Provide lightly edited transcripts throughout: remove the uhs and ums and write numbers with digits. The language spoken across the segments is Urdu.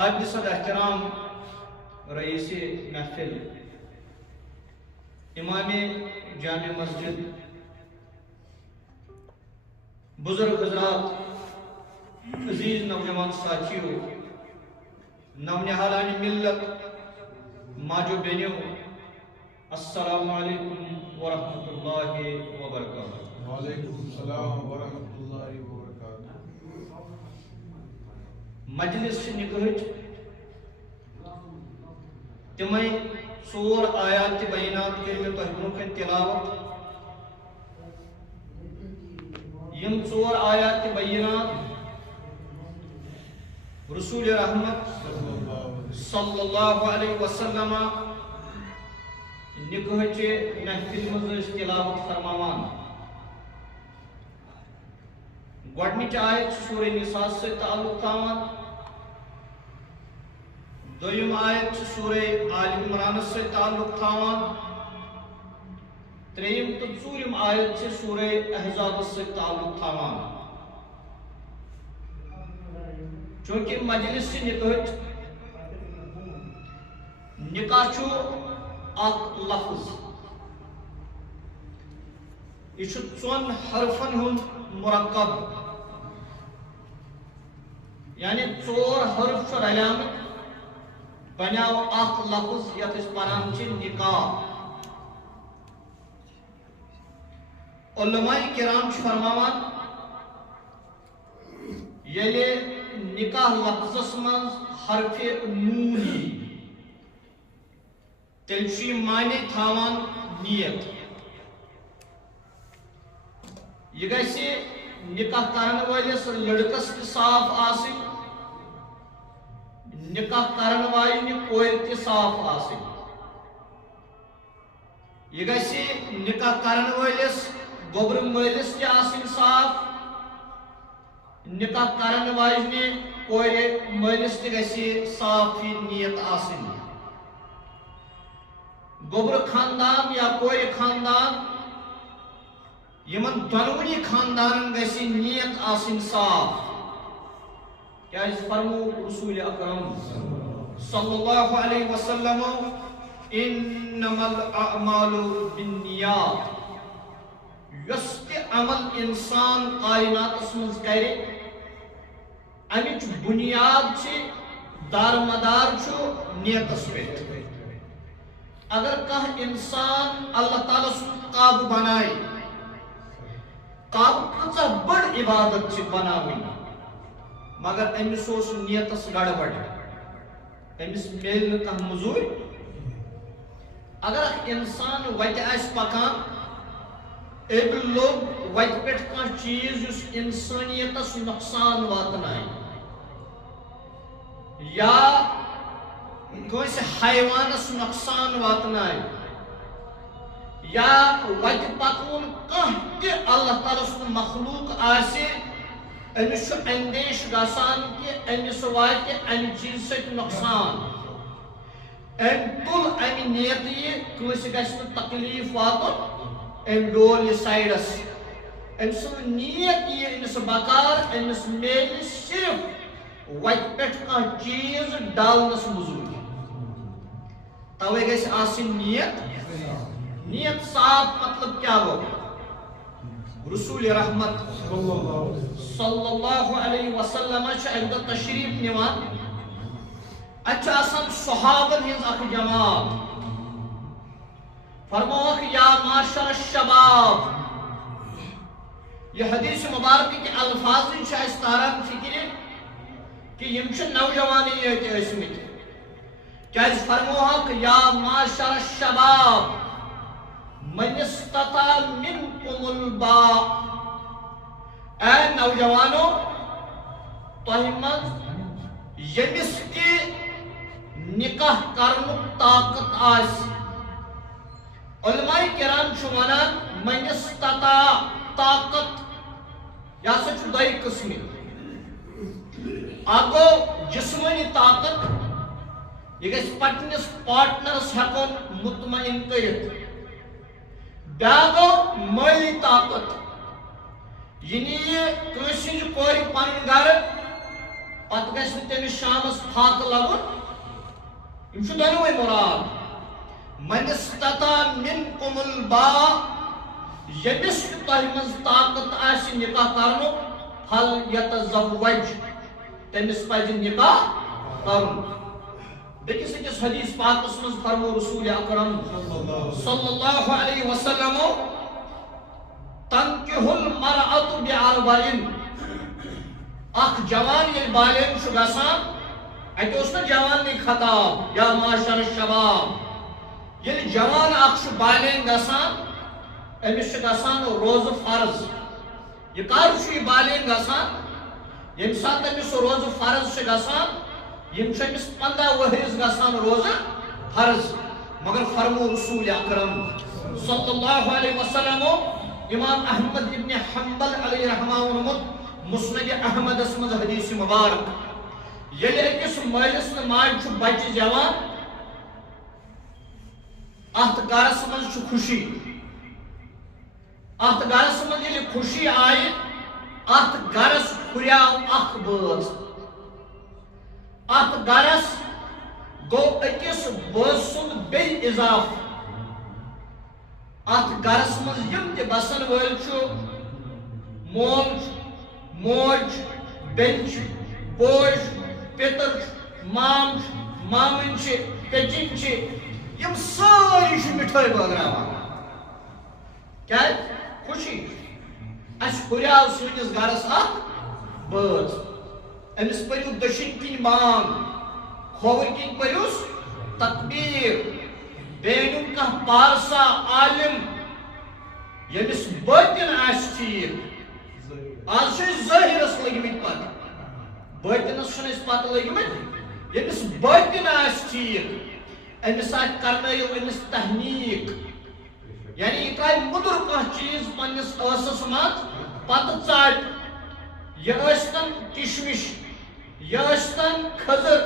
قابل صد احترام رئیس محفل امام جامع مسجد، بزرگ حضرات، عزیز نوجوان ساتھیوں، نونہالان ملت، ماجو بینیو، السلام علیکم ورحمۃ اللہ وبرکاتہ۔ وعلیکم السلام ورحمۃ اللہ وبرکاتہ۔ مجلس نکہچ تمے ژور آیات بینات کر میں تہ برونٛہہ تلاوت۔ یم ژور آیات بینات رسول رحمت صلی اللہ علیہ وسلم نکہچ محفل مز تلاوت فرماوان۔ گۄڈنِچ آیت سورہ نساء سے تعلق تھاوان، دویم آیت سورہ آل عمران سے تعلق تھاوان، تریم تو ژوٗرِم آیت سے سورہ احزاب سے تعلق تھاوان۔ چونکہ مجلس نکہچ نکاح چھُ اکھ لفظ، یہ چھُ ژۄن حرفن ہُنٛد مرکب، یعنی ژور حرف چھُ رلیمٕتۍ بنیو اکھ لفظ یتھ أسۍ پران چھِ نکاح۔ علماء کرام چھِ فرماوان ییٚلہِ نکاح لفظس منٛز حرف نون یی تیٚلہِ چھُ یہِ معنی تھاوان نیت۔ یہ گژھِ نکاح کرن وٲلِس لڑکس تہِ صاف آسٕنۍ، نکاح کرن واجنہِ کورِ تہِ صاف آسٕنۍ، یہ گژھِ نکاح کرن وٲلِس گوبرٕ مٲلِس تہِ آسٕنۍ صاف، نکاح کرن واجنہِ کورِ مٲلِس تہِ گژھِ صاف یہِ نیت آسٕنۍ۔ گوبرٕ خاندان یا کورِ خاندان یمن دۄنوٕنی خاندانن گژھِ نیت آسٕنۍ صاف، کیازِ فرمو رسول اکرم صلی اللہ علیہ وسلم انما الاعمال بالنیات۔ یس تہِ عمل انسان کائناتس منٛز کرِ امِچ بنیاد چھِ دارمدار چھُ نیتس پٮ۪ٹھ۔ اگر کانٛہہ انسان اللہ تعالیٰ سُنٛد کعبہٕ بنایہِ، کعبہٕ کۭژاہ بٔڑ عبادت چھِ بناوٕنۍ، مگر أمِس اوس نیتس گڑبڑ، أمِس میلہِ نہٕ کانٛہہ موٚزوٗرۍ۔ اگر اکھ انسان وتہِ آسہِ پکان، أمۍ لوٚب وتہِ پٮ۪ٹھ کانٛہہ چیٖز یُس انسٲنیتس نۄقصان واتنایہِ، یا کٲنٛسہِ حیوانس نۄقصان واتنایہِ، یا وتہِ پکوُن کانٛہہ تہِ اللہ تعالیٰ سُنٛد مخلوق آسہِ، أمِس چھُ اندیش گژھان کہِ أمِس واتہِ امہِ چیٖزٕ سۭتۍ نۄقصان، أمۍ تُل امہِ نیتہٕ یہِ کٲنٛسہِ گژھِ نہٕ تکلیٖف واتُن، أمۍ ڈول یہِ سایڈس، أمۍ سٕنٛز نیت یی أمِس بکار، أمِس میلہِ صرف وتہِ پٮ۪ٹھ کانٛہہ چیٖز ڈالنس موٚزوٗرۍ۔ توے گژھِ آسٕنۍ نیت، نیت صاف مطلب کیا گوٚو؟ رسول رحمت صلی اللہ علیہ وسلم چھُ اکہِ دۄہ تشریف نِوان، اتہِ چھُ آسان صحابن ہٕنٛز اکھ جماعت، فرمووکھ یا معاشر الشباب۔ یہ حدیث مبارکہ کے الفاظ چھِ اَسہِ تاران فکرِ کہ یم چھِ نوجوانٕے یٲتۍ ٲسمٕتۍ، کیازِ فرمووکھ یا معاشر الشباب من استطاع منکم الباء۔ اے نوجوانو، تۄہہِ منٛز ییٚمِس تہِ نکاح کرنُک طاقت آسہِ، علماء کرام چھُ ونان من استطاع طاقت، یہِ ہسا چھُ دۄیہِ قٕسمٕکۍ، اکھ گوٚو جسمٲنی طاقت، یہ گژھِ پننِس پارٹنرس ہٮ۪کُن مطمئن کٔرِتھ، بیٛاکھ گوٚو مٲلی طاقت، یہِ نِیہِ کٲنٛسہِ ہٕنٛزِ کورِ پنُن گرٕ، پتہ گژھِ نہٕ تٔمِس شامس فاقہٕ لگُن یِم چھُ دۄنوَے مُراد من استطاع منکم الباء ییٚمِس تہِ تۄہہِ منٛز طاقت آسہِ نکاح کرنُک فل یتزوج تٔمِس پزِ نکاح کرُن بیٚکِس أکِس حدیث پاکس منٛز فرمو رسول اکرم صلی اللہ علیہ وسلم تنکح المرأة بأربعین اکھ جوان ییٚلہِ بالغ چھُ گژھان اتہِ اوس نہٕ جوانی خطاب یا معاشر الشباب ییٚلہِ جوان اکھ چھُ بالغ گژھان أمِس چھُ گژھان روزٕ فرض یہِ کر چھُ یہِ بالغ گژھان ییٚمہِ ساتہٕ أمِس روزٕ فرض چھُ گژھان یِم چھِ أمِس 15 ؤہرِس گژھان روزٕ فرض مگر فرمو رسول اکرم صلی اللہ علیہ وسلم امام احمد ابن حنبل علیہ رحمہ ووٚنمُت مسند احمدس منٛز حدیث مبارک ییٚلہِ أکِس مٲلِس تہٕ ماجہِ چھُ بچہِ زٮ۪وان اتھ گرس منٛز چھُ خوشی اتھ گرس منٛز ییٚلہِ خوشی آیہِ اتھ گرس ہُریاو اکھ بٲژ اتھ گرس گوٚو أکِس بٲژ سُنٛد بیٚیہِ اضافہٕ اتھ گرس منٛز یِم تہِ بسن وٲلۍ چھُ مول چھُ موج چھُ بیٚنہِ چھِ بوے چھُ پِتٕر چھُ مام چھُ مامٕنۍ چھِ پیٚچِنۍ چھِ یِم سٲری چھِ مِٹھٲے بٲگراوان کیٛازِ خوشی اَسہِ ہُریاو سٲنِس گرس اکھ بٲژ أمِس پٔرِو دٔچھِنۍ کِنۍ بانگ کھووٕرۍ کِنۍ پٔرِوُس تکبیٖر بیٚیہِ أنِو کانٛہہ پارسا عالِم ییٚمِس بٲطِن آسہِ ٹھیٖک آز چھِ أسۍ ظٲہِرس لٔگمٕتۍ پتہٕ بٲطِنس چھِنہٕ أسۍ پتہٕ لٔگمٕتۍ ییٚمِس بٲطِن آسہِ ٹھیٖک أمِس آسہِ کرنٲیِو أمِس تحنیٖق یعنی یہِ ترٛایہِ مُدُر کانٛہہ چیٖز پننِس ٲسس منٛز پتہٕ ژاٹہِ یہِ ٲسۍتن کِشمِش یہِ ٲسۍتن کھٔزٕر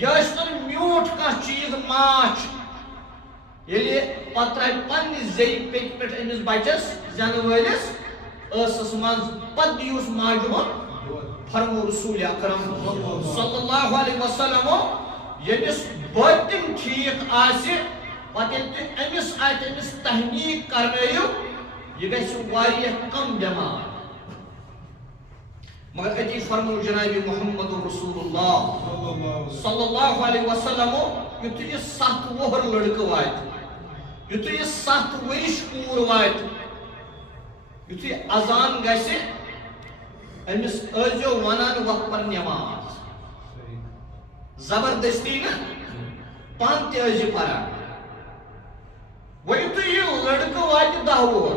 یہِ ٲسۍتن میوٗٹھ کانٛہہ چیٖز ماچھ ییٚلہِ پتہٕ ترٛایہِ پننہِ زیٚیہِ پیٚکہِ پٮ۪ٹھ أمِس بچس زٮ۪نہٕ وٲلِس ٲسس منٛز پتہٕ دِیوس ماجہِ ہُنٛد فرمو رسول اکرم صلی اللہ علیہ وسلم ییٚمِس بٲطِن ٹھیٖک آسہِ پتہٕ ییٚلہِ تُہۍ أمِس اتہِ أمِس تحنیٖق کرنٲیِو یہِ گژھِ واریاہ کم بٮ۪مار مگر أتی فرمو جناب محمد رسول اللہ صلی اللہ علیہ وسلم یُتھُے یہِ 7 وُہُر لڑکہٕ واتہِ یُتھُے یہِ 7 ؤرِش کوٗر واتہِ یُتھُے اذان گژھِ أمِس ٲسۍزیو ونان وۄتھ پر نٮ۪ماز زبردستی نہٕ پانہٕ تہِ ٲسۍ زِ پران وۄنۍ یُتھُے یہِ لڑکہٕ واتہِ 10 وُہُر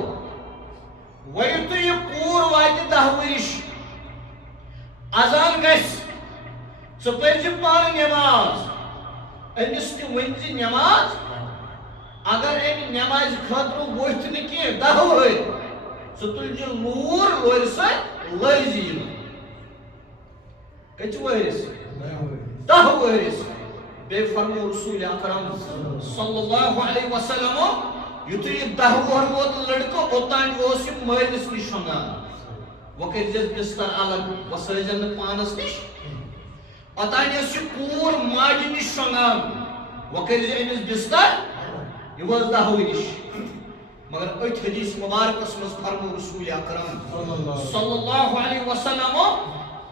وۄنۍ یُتھُے یہِ کوٗر واتہِ 10 ؤرِش اذان گژھِ ژٕ پٔرزِ پانہٕ نٮ۪ماز أمِس تہِ ؤنۍ زِ نٮ۪ماز اگر أمۍ نٮ۪مازِ خٲطرٕ وۄتھِ نہٕ کینٛہہ 10 وٕہٕرۍ ژٕ تُلزِ لوٗر لورِ سۭتۍ لٲرزِ یِم کٔژِ وٕہٕرِس 10 وٕہٕرِس بیٚیہِ فرمو رسول اکرم صلی اللہ علیہ وسلم یُتھُے یہِ 10 وُہُر ووت لڑکہٕ اوٚتانۍ اوس یہِ مٲلِس نِش شۄنٛگان وۄنۍ کٔرۍزٮ۪س بستر الگ وۄنۍ سٲیزٮ۪ن نہٕ پانس نِش اوٚتانۍ ٲس یہِ کوٗر ماجہِ نِش شۄنٛگان وۄنۍ کٔرۍزِ أمِس بستر یہِ وٲژ 10 ؤرِش مگر أتھۍ حدیث مبارکس منٛز فرمو رسول اکرم صلی اللہ علیہ وسلم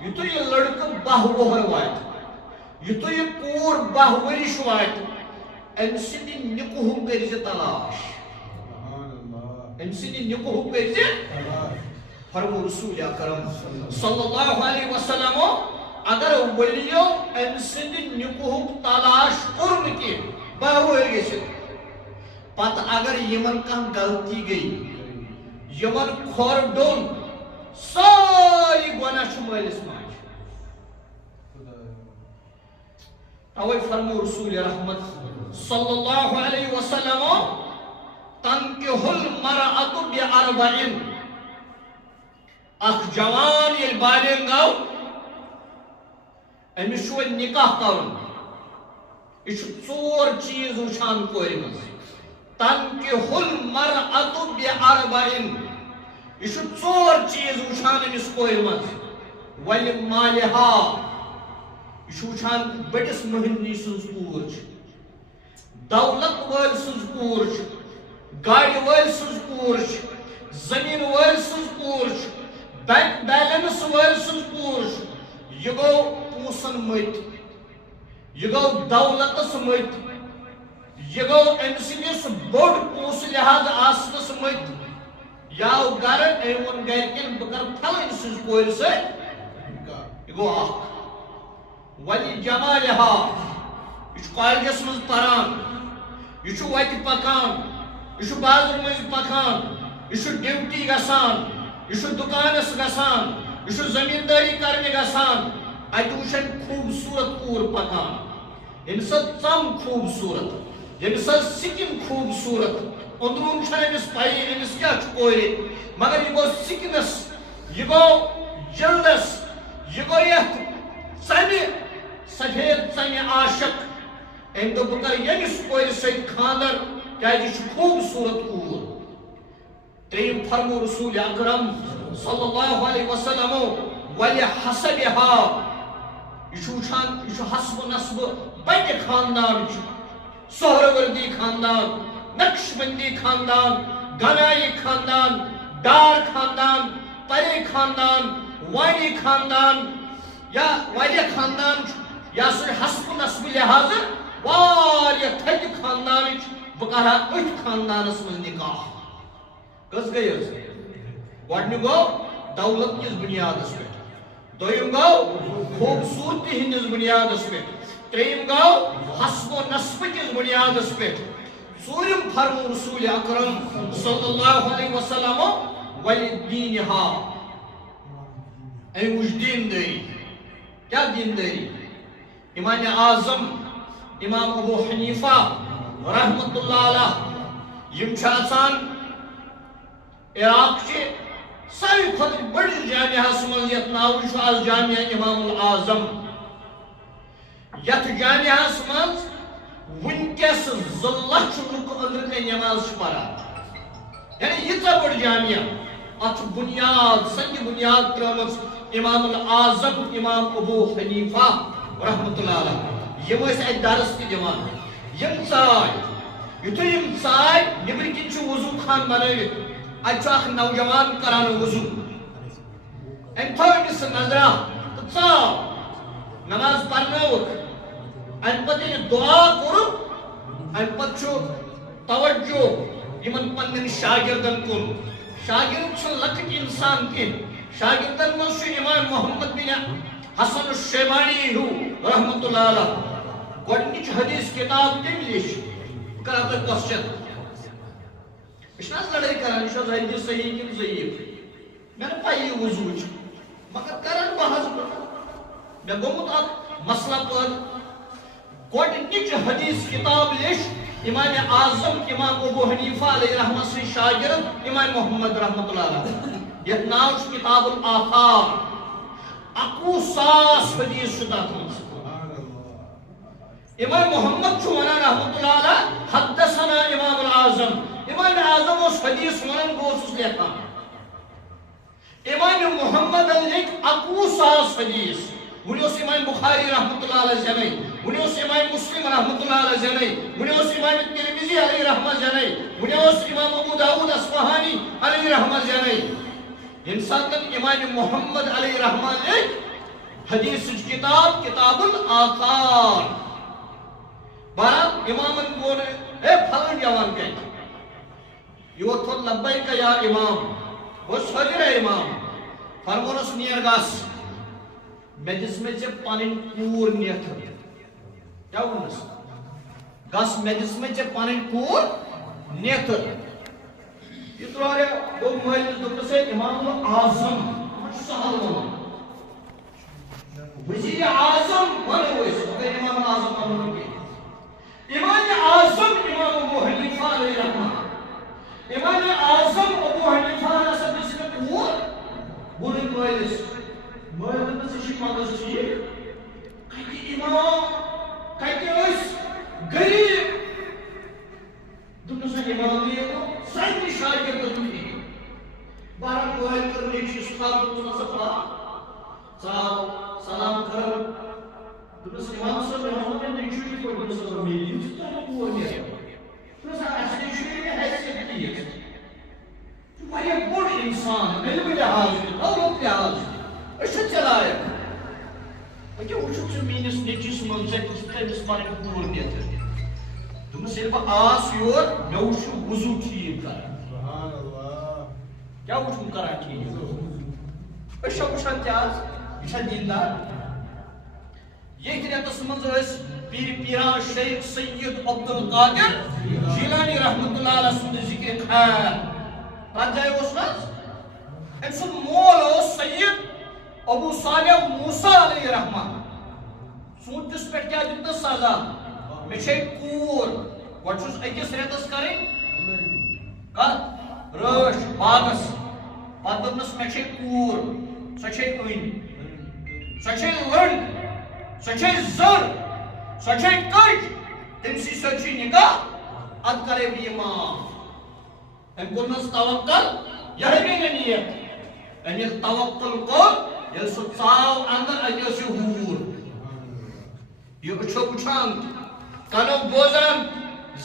یُتھُے یہِ لڑکہٕ 12 وُہُر واتہِ یُتھُے یہِ کوٗر 12 ؤرِش واتہِ أمۍ سٕنٛدِ نِکُہُک کٔرۍزِ تلاش أمۍ سٕنٛدِ نِکُہُک کٔرۍزِ فرمو رسول اکرم صلی اللہ علیہ وسلم اگر ؤلیو أمۍ سٕنٛدِ نِکُہُک تلاش کوٚر نہٕ کینٛہہ 12 وٕہٕرۍ گٔژھِتھ پتہٕ اگر یِمن کانٛہہ غلطی گٔے یِمن کھۄر ڈوٚل سٲری گۄناہ چھُ مٲلِس ماجہِ توے فرمو رسول رحمت صلی اللہ علیہ وسلم تنکح المرأة بأربعین اکھ جوان ییٚلہِ بالغ گوٚو أمِس چھُ وۄنۍ نکاح کرُن یہِ چھُ 4 چیٖز وٕچھان کورِ منٛز تنکح المرأة بأربعین یہِ چھُ 4 چیٖز وٕچھان أمِس کورِ منٛز ولمالها یہ وچھان بڑس مہندی سنز کور دولت ول سنز کور گاڑی ول سنز کور زمین ول سنز کور بینک بیلنس ول سنز کور یہ گو پونسن مت یہ گو دولتس مت یہ گو ام سندس بوڑ پونس لحاظ آسنس مت یاو گر ایون گرکن بکر پھلن سنز کور سے یہ گو ولی جمالها یہ کالجس من پران یہ وت پکان یہ بازر من پکان یہ ڈیوٹی گسان یہ دکانس گسان یہ زمینداری کرنے گسان اتہ وچھن خوبصورت کور پکان یمس ژم خوبصورت یمس سکن خوبصورت اندرون چھن امس پائی امس کیا کور مگر یہ گو سکنس یہ گو جلدس یہ گو یت ژمہ سفید ژمہ عاشق ام دو بکر یمس کور سید خاندر کیازِ خوبصورت کور تریم فرمو رسول اکرم صلی اللہ علیہ وسلم وَلِحَسَبِهَا یہ وچھان یہ حسب نسب بڑ خاندان سہروردی خاندان نقش بندی خاندان گنائی خاندان ڈار خاندان پرے خاندان وانی خاندان یا واریاہ خاندان یا سر حسب نسب لحاظ واریاہ تھد خاندان بہ ات خاندانس من نکاح کس گئی گۄڈنیُک گوٚو دولت کس بنیادس پہ دویم گو خوبصورتی ہندس بنیادس پہ تریم گو حسب و نسب کس بنیادس پہ ژوٗرِم فرمو رسول اکرم صلی اللہ علیہ وسلم وَلِدِينِهَا اے وچ دینداری کیا دینداری امام اعظم امام ابو حنیفہ رحمت اللہ علیہ یم چھ آسان عراق چہ ساروی کھۄتہٕ بٔڑِس جامعہس منٛز یتھ ناو چھُ آز جامعہ امام الاعظم یتھ جامعہس منٛز ونکس 2 لچھ لُکھ أنٛدرٕ کَنۍ نٮ۪ماز چھِ پران یعنی ییٖژاہ بٔڑ جامعہ اتھ بنیاد سنگ بنیاد ترٲمٕژ امام الاعظم امام ابو حنیفہ رحمت اللہ علیہ یم ٲسۍ اتہِ درس تہِ دِوان یم ژاے یُتھُے یم ژاے نیٚبرۍ کِنۍ چھُ وضوٗ خان بنٲوِتھ اتہِ چھُ اکھ نوجوان کران وضوٗ أمۍ تھٲو أمِس نظرا تہٕ ژاو نماز پرنٲوٕکھ امہِ پتہٕ ییٚلہِ دعا کوٚرُکھ امہِ پتہٕ چھُ توجہ یِمن پننٮ۪ن شاگردن کُن شاگرد چھُنہٕ لۄکٕٹۍ انسان کینٛہہ شاگردن منٛز چھُ امام محمد بن حسن الشیبانی ہیوٗ رحمت اللہ علیہ گۄڈنِچ حدیث کتاب تٔمۍ لیٚچھ بہٕ کرٕ تۄہہِ کوسچن أسۍ چھِنہٕ حظ لڑٲے کران یہِ چھُ حظ حدیث صحیح کِنہٕ ضعیٖف مےٚ نہٕ پَیی وضوٗچ مگر کران بہٕ حظ مےٚ گوٚمُت اکھ مسلہٕ پٲدٕ گۄڈنِچ حدیث کتاب لیٚچھ امام اعظم امام ابو حنیفہ علیہ رحمۃ سٕنٛدۍ شاگرد امام محمد رحمت اللہ علیہ یتھ ناو چھُ کتاب الاثار 21,000 حدیث چھُ تتھ منٛز امام محمد چھُ ونان رحمت اللہ علیہ حدثنا امام الاعظم امام اعظم اوس حدیث ونان بہٕ اوسُس لیکھان امام محمد لیکھ 21,000 حدیث وُنہِ اوس امام بخاری رحمت اللہ علیہ زینے وُنہِ اوس امام مسلم رحمت اللہ علیہ زینے وُنہِ اوس امام ترمذی علیہ رحمت زینے وُنہِ اوس امام ابو داؤد اصفہانی علیہ رحمت زینے ییٚمہِ ساتہٕ امام محمد علیہ رحمت لیکھ حدیثٕچ کتاب کتاب الاثار بہرحال امامن ووٚن ہے پھلٲنۍ جوان کتہِ یور تھوٚد لبیک یا امام بہٕ چھُس حٲضِر ہے امام فرمونس نیر گژھ مےٚ دِژ مےٚ ژےٚ پنٕنۍ کوٗر نِتھ کیٛاہ ووٚنُس گژھ مےٚ دِژ مےٚ ژےٚ پنٕنۍ کوٗر نِتھ یہِ ترٛوو گوٚو مٲلِس دوٚپنس ہے امام الاعظم یہِ چھُ سہل وَنُن وزیر اعظم ونو أسۍ مگر امام الاعظم ونو نہٕ کینٛہہ امام اعظم امام ابو حنیفہ علیہ رحمۃ امام اعظم ابو حنیفہ ہسا دِژ مےٚ کوٗر ووٚنُن مٲلِس مٲلۍ دوٚپنس ژےٚ چھُے مغز ٹھیٖک کتہِ امام کتہِ ٲسۍ غریٖب دوٚپنس امام سارنٕے شاگردن ٹھیٖک بہرحال مٲلۍ کٔر نیچوِس تھپھ دوٚپُس نسا پاک ژاو سلام کرن ہسبینڈ ایکچولی کوئی مسئلہ میری تو پور نہیں تو اصل ایکچولی حیثیت کی واریاہ بوڑ انسان علم لحاظ دولت لحاظ اس چلائے کہ وچھو ژٕ میٲنِس نیٚچوِس منٛز ژےٚ تٔمِس پنٕنۍ کوٗر نِتھ دوٚپمَس ییٚلہِ بہٕ آس یور مےٚ وٕچھ وضوٗ ٹھیٖک کران کیٛاہ وٕچھُم کران ٹھیٖک أسۍ چھا وٕچھان تہِ آز یہِ چھا دیندار ییٚتھۍ رٮ۪تس منٛز ٲسۍ پیٖرِ پیٖران شیخ سید عبدالقادر جیلانی رحمتہ اللہ علیہ سُنٛد ذِکرِ خیر تتھ جایہِ اوس نہ حظ أمۍ سُنٛد مول اوس سید ابو صالح موسیٰ علیہ رحمہ سوٗنٛتِس پٮ۪ٹھ کیٛاہ دیُتنس سزا مےٚ چھے کوٗر گۄڈٕ چھُس أکِس رٮ۪تس کَرٕنۍ کتھ رٲچھ باغس پتہٕ دوٚپنس مےٚ چھے کوٗر سۄ چھے أنۍ سۄ چھے لٔنٛڈ سۄ چھے زٔر سۄ چھے کٔج تٔمسٕے سۭتۍ چھُے نکاح ادٕ کرے بہٕ یہِ معاف أمۍ کوٚرنس توکل یِہے گٔے مےٚ نیت أمۍ ییٚلہِ توکل کوٚر ییٚلہِ سُہ ژاو اندر اَتہِ ٲس یہِ ہوٗر یہِ أچھو وٕچھان کنو بوزان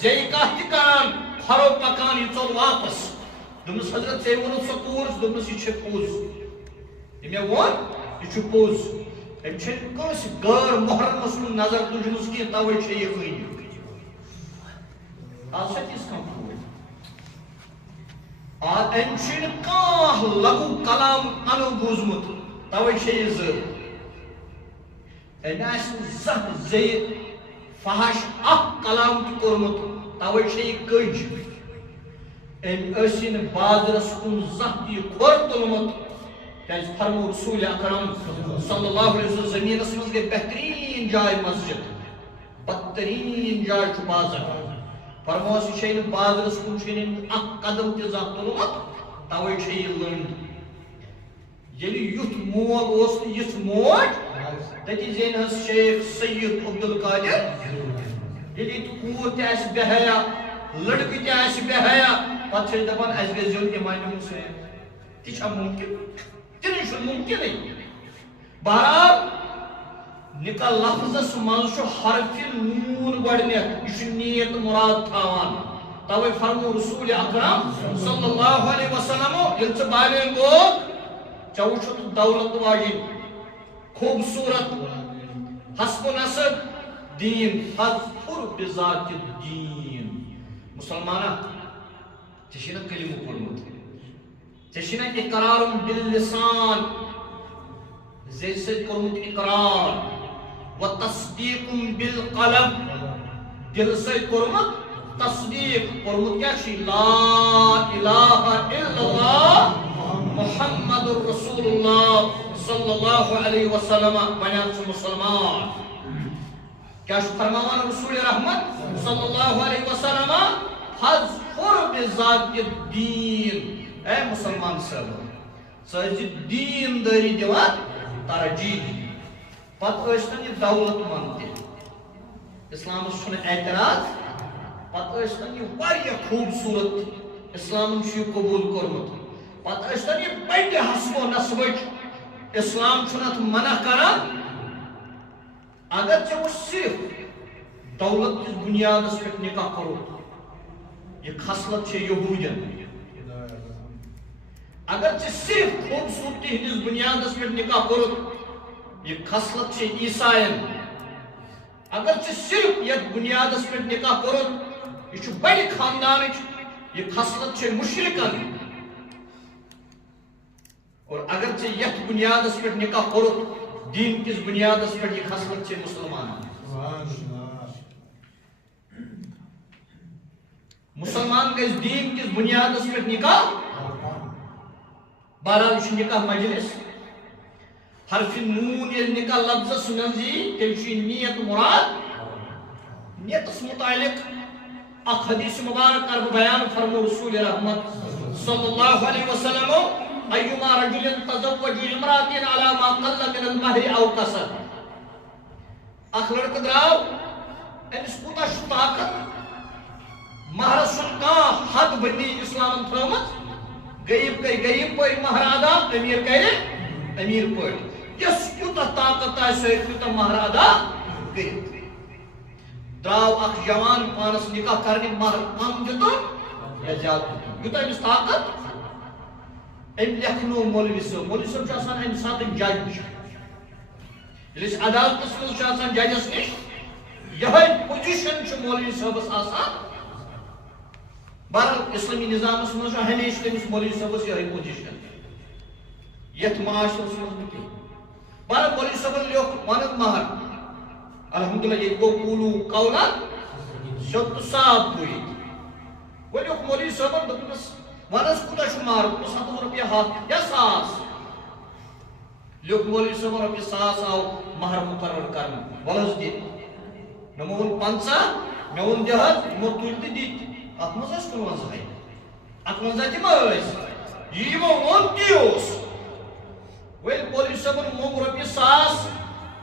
زیٚیہِ کتھ تہِ کران کھۄرو پکان یہِ ژوٚل واپس دوٚپمس حضرت ژےٚ ووٚنُتھ سۄ کوٗر دوٚپمس یہِ چھِ پوٚز یہِ مےٚ ووٚن یہِ چھُ پوٚز أمۍ چھنہٕ کٲنٛسہِ غٲر محرمس کُن نظر تُجمٕژ کینٛہہ توے چھےٚ یہِ أنۍ آز چھا تِژھ کانٛہہ کوٗر أمۍ چھُنہٕ کانٛہہ لغو کلام انو بوٗزمُت توے چھےٚ یہِ زٔر أمۍ آسہِ نہٕ زانٛہہ زیٚیہِ فحش اکھ کلام تہِ کوٚرمُت توے چھےٚ یہِ کٔج أمۍ ٲسی نہٕ بازرس کُن زانٛہہ تہِ یہِ کھۄر تُلمُت کیٛازِ فرمو رسول اکرم صلی اللہ علیہ وسلم زٔمیٖنس منٛز گٔے بہتریٖن جاے مسجد بدتریٖن جاے چھُ بازر فرموس یہِ چھے نہٕ بازرس کُن چھُنہٕ أمۍ اکھ قدم تہِ زانٛہہ تُلمُت توے چھےٚ یہِ لٔنٛڈ ییٚلہِ یُتھ مول اوس تہٕ یِژھ موج تٔتی زینہِ حظ شیخ سید عبدالقادر ییٚلہِ ییٚتہِ کوٗر تہِ آسہِ بے حیا لڑکہٕ تہِ آسہِ بے حیا پتہٕ چھِ أسۍ دپان اَسہِ گژھِ زیُن اِمامہِ حُسین تہِ چھا مُمکِن تِنہٕ چھُنہٕ مُمکِنٕے بہرحال نکاح لفظس منٛز چھُ حرفِ نوٗن گۄڈٕنیتھ یہِ چھُ نیت مُراد تھاوان توے فرمو رسول اکرم صلی اللہ علیہ وسلم ییٚلہِ ژٕ بالین گوٚو ژےٚ وٕچھُتھ دولت واجِنۍ خوٗبصوٗرت حسب نسب دیٖن فاظفر بذات الدیٖن مُسلمانا ژےٚ چھُے نہ کلمہٕ پوٚرمُت ژےٚ چھُے نہ اقرار باللسان زیٚیہِ سۭتۍ کوٚرمُت اقرار و تصدیٖق بالقلم دِلہٕ سۭتۍ کوٚرمُت تصدیٖق کوٚرمُت کیٛاہ چھُے لا الہ الا اللہ محمد رسول اللہ صلی اللہ علیہ وسلم بنیٛاو ژٕ مُسلمان کیٛاہ چھُ فرماوان رسول رحمت صلی اللہ علیہ وسلم فاظفر بذات الدیٖن اے مسلمان صٲب ژٕ ٲسۍ زِ دیٖن دٲری دِوان ترجیح پتہٕ ٲسۍتن یہِ دولت منٛد تہِ اسلامس چھُنہٕ اعتراض پتہٕ ٲسۍتن یہِ واریاہ خوٗبصوٗرت اسلامن چھُ یہِ قبوٗل کوٚرمُت پتہٕ ٲسۍتن یہِ بٔڑِ حسب و نسبٕچ اسلام چھُنہٕ اتھ منع کران اگر ژےٚ وۄنۍ صرف دولت کِس بُنیادس پٮ۪ٹھ نکاح کوٚرُتھ یہِ خصلت چھےٚ یہوٗدین اگر ژےٚ صرف خوٗبصوٗرتی ہٕنٛدِس بُنیادس پٮ۪ٹھ نکاح کوٚرُتھ یہِ خصلت چھےٚ عیساین اگر ژےٚ صرف یتھ بُنیادس پٮ۪ٹھ نکاح کوٚرُتھ یہِ چھُ بڑِ خاندانٕچ یہِ خصلت چھےٚ مُشرِکن اور اگر ژےٚ یتھ بُنیادس پٮ۪ٹھ نکاح کوٚرُتھ دیٖن کِس بُنیادس پٮ۪ٹھ یہِ خصلت چھےٚ مُسلمانن مسلمان گژھِ دیٖن کِس بُنیادس پٮ۪ٹھ نکاح بہرحال یہِ چھُ نکاح مجلس حرفِ نوٗن ییٚلہِ نکاح لفظس منٛز یی تیٚلہِ چھُ یہِ نیت مُراد نیتس مُتعلق اکھ حدیث مبارک کر بہٕ بیان فرمو رسول رحمت صلی اللہ علیہ وسلم ایما رجل تزوج امرأة على ما قل من المہر او قصر اکھ لڑکہٕ درٛاو أمِس کوٗتاہ چھُ طاقت مہرس چھُنہٕ کانٛہہ حد بٔنی اسلامن تھٲومٕژ غریب کرِ غریب پٲٹھۍ مہر ادا امیر کرِ امیر پٲٹھۍ یس یوٗتاہ طاقت آسہِ سُہ ہیٚکہِ تیوٗتاہ مہر ادا کٔرِتھ دراو اخ جوان پانس نکاح کرنے مہر کم دیتو یا زیادہ یوتاہ امس طاقت ام لیکھنو مولوی صاحب چھ آسان امہ سات جج ییٚلہِ عدالتس منٛز چھُ آسان ججس نش یہے پوزیشن چھ مولوی صاحبس آسان بہرحال اسلامی نظامس منٛز چھُ ہمیشہ تٔمِس مولوی صاحبس یہے پوزیشن یتھ معاشرس منٛز نہٕ کینٛہہ بہرحال مولوی صاحبن لیوکھ ونُن مہر الحمدللہ یہ گو قولو قولا شد صاحب کوئی وہ لیوکھ مولوی صاحبن دوٚپنس ونس کوتاہ چھُ مہر دوٚپنس 100 رۄپیہِ 100 یا 100 لیوکھ مولوی صاحبن رۄپیہِ 100 آو مہر مقرر کرنہٕ ول حظ دِ مےٚ ووٚن 50 مےٚ ووٚن دِ حظ یِمو تُلۍ تہٕ دِتۍ اتھ منٛز ٲسۍ 55 51 تہِ ما ٲسۍ یہِ یِمو ووٚن تی اوس وۄنۍ مولوی صاحبن موٚنگ رۄپیہِ 100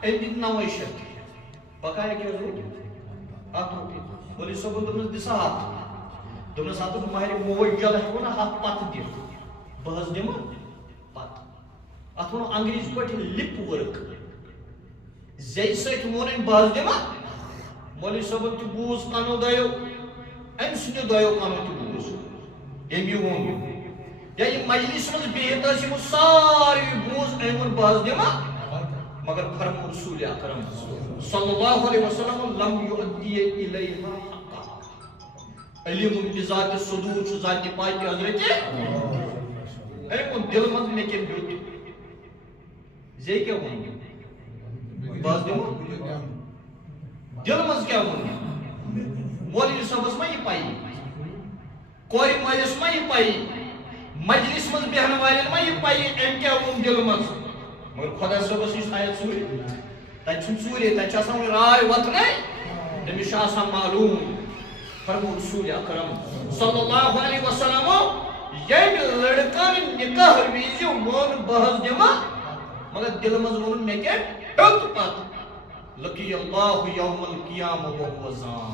أمۍ دِتۍ 900 بقایا کیٛاہ حظ روٗد 100 رۄپیہِ مولوی صاحبن دوٚپنس دِ سا 100 دوٚپنس ہتھ مہرِ موجل ہیٚکو نا 100 پتہٕ دِتھ بہٕ حظ دِمہٕ پتہٕ اتھ ووٚنو انگریزی پٲٹھۍ لِپ ؤرک زیٚیہِ سۭتۍ ووٚن أمۍ بہٕ حظ دِمہٕ مولوی صٲبن تہِ بوٗز کنو دۄیو أمۍ سٕنٛدیو دۄیو کنو تہِ بوٗز ییٚمۍ یہِ ووٚن یا یہِ مجلس منٛز بِہِتھ ٲسۍ یِمو ساروٕے بوٗز أمۍ ووٚن بہٕ حظ دِمہٕ مگر فرمو رسول اکرم صلی اللہ علیہ وسلم لم یؤدی الیہا حقا علم بذات صدور چھُ ذاتِ پاک حضرت أمۍ ووٚن دل منٛز مےٚ کیٛاہ بیوٗٹھ زیٚیہِ کیٛاہ ووٚن بہٕ حظ دِمہٕ دل منٛز کیٛاہ ووٚن مولوی صٲبس ما یہِ پایی کورِ مٲلِس ما یہِ پایی مجلس منٛز بیٚہن والٮ۪ن ما یہِ پایی أمۍ کیٛاہ ووٚن دل منٛز مگر خۄدا صٲبس نِش آیہِ ژوٗرِ تتہِ چھُنہٕ ژوٗرے تتہِ چھِ آسان وۄنۍ راے وتھنے تٔمِس چھُ آسان معلوٗم فرمو رسول اکرم صلی اللہ علیہ وسلم ییٚمہِ لڑکن نکاح وِزِ ووٚن بہٕ حظ دِمہٕ مگر دل منٛز ووٚنُن مےٚ کیٛاہ ہیوٚت پتہٕ لقی اللہ یوم القیامہ وہو زان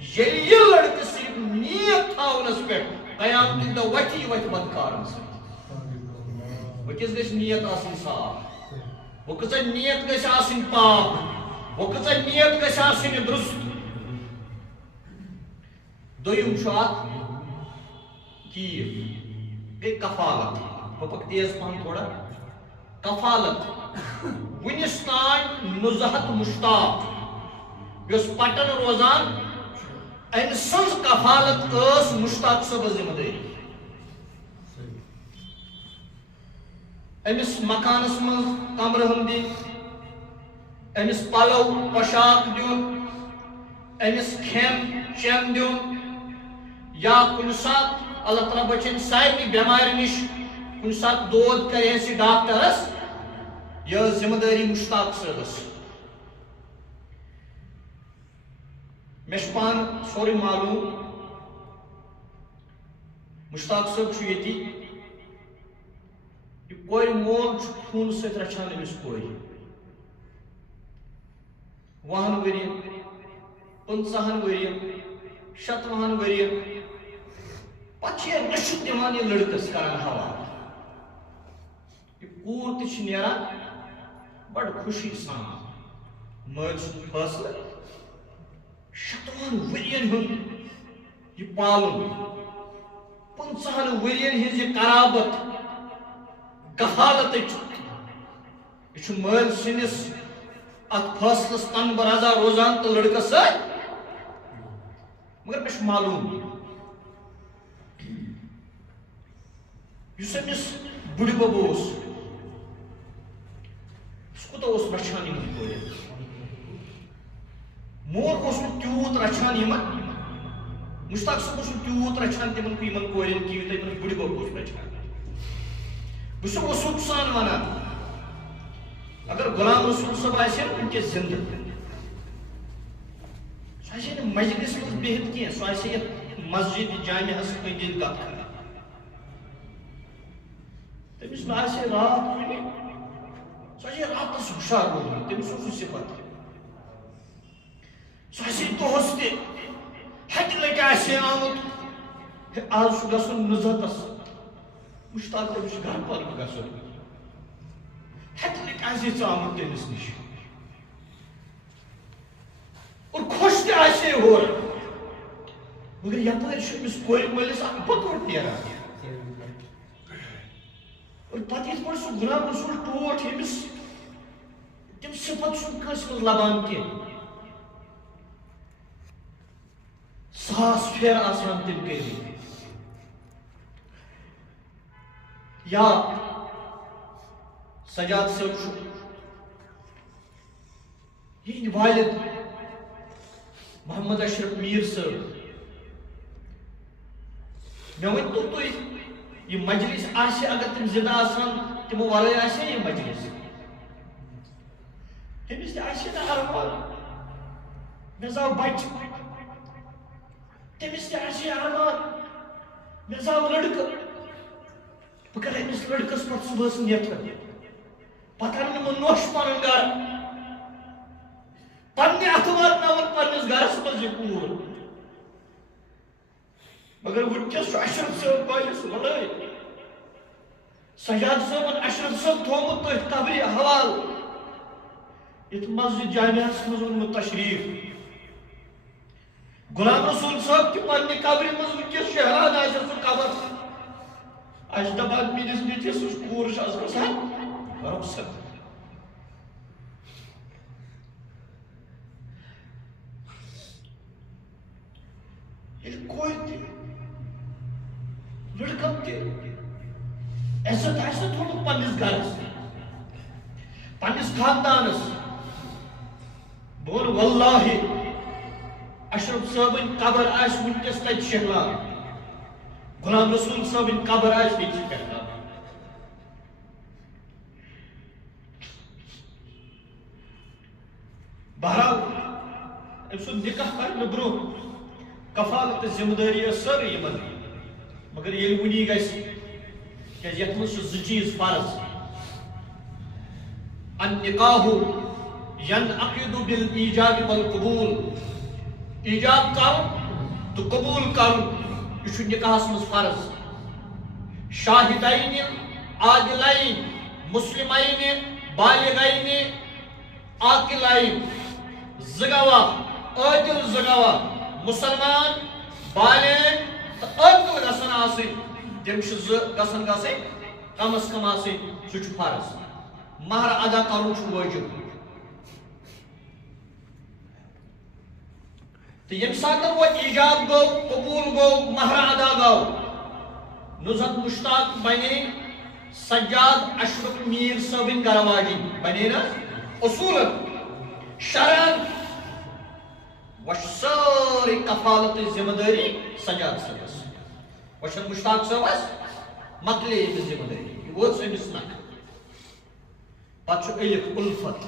ییٚلہِ یہِ لڑکہٕ صرف نیت تھاونس پٮ۪ٹھ قیامتٕکۍ دۄہ وتھِ یہِ وتھِ بدکارن سۭتۍ وٕنکیٚس گژھِ نیت آسٕنۍ صاف وۄنۍ کۭژاہ نیت گژھِ آسٕنۍ پاک وۄنۍ کۭژاہ نیت گژھِ آسٕنۍ درست دوٚیِم چھُ اکھ چیٖز گٔے کفالت بہٕ پکہٕ تیز پہن تھوڑا کفالت وٕنِس تانۍ نُزہت مشتاق یۄس پٹن روزان أمۍ سٕنٛز کفالت ٲس مشتاق صٲبس ذمہٕ دٲری أمِس مکانس منٛز کمرٕ ہن دِنۍ أمِس پلو پۄشاک دیُن أمِس کھٮ۪ن چٮ۪ن دیُن یا کُنہِ ساتہٕ اللہ تعالیٰ بچٲیِن سارنٕے بٮ۪مارِ نِش کُنہِ ساتہٕ دود کرِہس یہِ ڈاکٹرس یہِ ٲس ذمہٕ دٲری مشتاق صٲبس مےٚ چھُ پانہٕ سورُے معلوٗم مشتاق صٲب چھُ ییٚتی یہِ کورِ مول چھُ خوٗنہٕ سۭتۍ رچھان أمِس کورِ 20 ؤرین 50 ؤرین 70 ؤرین پتہٕ چھِ یہِ رٔچھِتھ دِوان یہِ لڑکس کران حوالہٕ یہِ کوٗر تہِ چھِ نیران بڑٕ خوشی سان مٲلۍ سُنٛد فٲصلہٕ 70 ؤرین ہُنٛد یہِ پالُن 50 ؤرین ہٕنٛز یہِ قرابت کفالتٕچ یہِ چھُ مٲلۍ سٕنٛدِس اتھ فٲصلس تن برازا روزان تہٕ لڑکس سۭتۍ مگر مےٚ چھُ معلوٗم یُس أمِس بُڈِ بب اوس سُہ کوٗتاہ اوس رچھان یِمن کورٮ۪ن مول اوس نہٕ تیوٗت رچھان یِمن مشتاق صٲب اوس نہٕ تیوٗت رچھان تِمن یِمن کورٮ۪ن کہِ یوٗتاہ یِمن بُڈِ بب اوس رچھان بہٕ چھُس وصوٗب سان ونان اگر غلام رسول صٲب آسہِ ہا وٕنکیٚس زِندٕ سُہ آسہِ ہا نہٕ مجلس منٛز بِہِتھ کینٛہہ سُہ آسہِ ہا یتھ مسجد جامعہس أنٛدۍ أنٛدۍ کتھ کران تٔمِس نہٕ آسہِ ہا رات کُنہِ سُہ آسہِ ہا راتس ہُشار روٗدمُت تٔمِس اوس یہِ صفت سُہ آسہِ ہا دۄہس تہِ ہتہِ لٹہِ آسہِ ہا آمُت آز چھُ گژھُن نُزہتس مشتاق تٔمِس چھُ گرٕ پَلہٕ گژھُن ہتہِ لٹہِ آسہِ ہا ژٕ آمُت تٔمِس نِش اور خۄش تہِ ہور مگر یپٲرۍ چھُ أمِس کورِ مٲلِس اکھ بکوٹ نیران اور پتہٕ یِتھ پٲٹھۍ سُہ غلام رسول ٹوٹھ ییٚمِس تِم صفت چھُنہٕ کٲنٛسہِ منٛز لبان کینٛہہ ساس پھیرٕ آسان تِم کٔرمٕتۍ یا سجاد صٲب چھُ یِہنٛدۍ والد محمد اشرف میٖر صٲب مےٚ ؤنۍتو تُہۍ یہِ مجلس آسہِ اگر تِم زِندٕ آسان تِمو ورٲے آسہِ یہِ مجلس تٔمِس تہِ آسہِ نہٕ ارمان مےٚ زاو بچہِ تٔمِس تہِ آسہِ ارمان مےٚ زاو لڑکہٕ بہٕ کرٕ أمِس لڑکس پتہٕ صبحس نیتھٕ پتہٕ انہٕ بہٕ نوٚش پنُن گرٕ پننہِ اتھٕ واتناوُن پننِس گرس منٛز یہِ کوٗر مگر وٕنکٮ۪س چھُ اشرف صٲب مٲلِس ولٲے سجاد صٲبن اشرف صٲب تھومُت تٔتھۍ قبرِ حوالہٕ یتھ مسجد جامعہس منٛز اوٚنمُت تشریٖف غلام رسول صٲب تہِ پننہِ قبرِ منٛز وٕنکٮ۪س شہلان آسہِ سُہ قبر آسہِ دپان میٲنِس نیٚچوِس سُہ کوٗر چھِ آز گژھان رۄخصت ییٚلہِ کورِ تہِ لڑکن تہِ عزت آسہِ نہٕ تھوٚمُت پننِس گرس پننِس خاندانس بہٕ وَنہٕ واللہ اشرف صٲبٕنۍ قبر آسہِ وٕنکٮ۪س تتہِ شہلان غلام رسول صٲبٕنۍ قبر آسہِ ییٚتہِ شہلان بہرحال أمۍ سُنٛد نکاح کرنہٕ برونٛہہ کفالت تہٕ ذمہٕ دٲری ٲس سٲرٕے یِمن مگر ییٚلہِ وُنی گژھِ کیٛازِ یتھ منٛز چھِ زٕ چیٖز فرض النکاح ینعقد بالایجاب والقبول ایجاب کرُن تہٕ قبوٗل کرُن یہِ چھُ نکاحس منٛز فرض شاہدین عادلین مسلمین بالغین عاقلین زٕ گواہ عٲدل زٕ گواہ مسلمان بالغ تہٕ عٲقل گژھن آسٕنۍ تِم چھِ زٕ گژھن گژھٕنۍ کم از کم آسٕنۍ سُہ چھُ فرض مہر ادا کرُن چھُ وٲجب تہٕ ییٚمہِ ساتہٕ وۄنۍ ایجاب گوٚو قبوٗل گوٚو مہر ادا گوٚو نُزہت مشتاق بنے سجاد اشرف میٖر صٲبٕنۍ گرٕ واجِنۍ بنے نا اصوٗلن شرعن وۄنۍ چھِ سٲرٕے کفالتٕچ ذمہٕ دٲری سجاد صٲبس وۄنۍ چھنہٕ مشتاق صٲبس مکلے ییٚتہِ ذمہٕ دٲری یہِ وٲژ أمِس نکھٕ پتہٕ چھُ الف الفت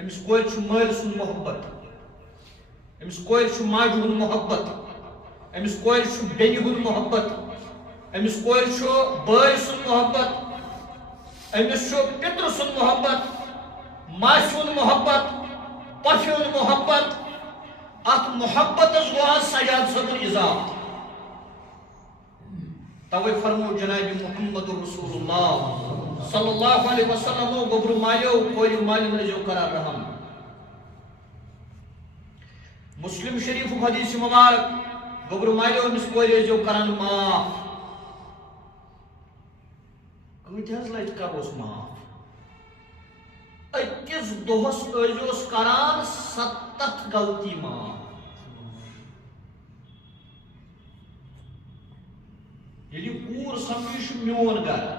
أمِس کورِ چھُ مٲلۍ سُنٛد محبت أمِس کورِ چھُ ماجہِ ہُنٛد محبت أمِس کورِ چھُ بیٚنہِ ہُنٛد محبت أمِس کورِ چھُ بٲے سُنٛد محبت أمِس چھُ پِترٕ سُنٛد محبت ماسہِ ہُنٛد محبت پۄفہِ ہُنٛد محبت اتھ محبتس گوٚو آز سجاد صٲبُن اضافہٕ توے فرمو جناب محمد رسول اللہ صلی اللہ علیہ وسلم گوبرو مالیو کورِ مالٮ۪ن ٲسۍزیو کران رحم مسلم شریف حدیث مبارک گوبرو مالیو أمِس کورِ ٲسۍزیو کران معاف کۭتہِ حظ لٹہِ کروس معاف أکِس دۄہس ٲسۍزیوس کران 70 غلطی معاف ییٚلہِ یہِ کوٗر سمجھِ یہِ چھُ میون گرٕ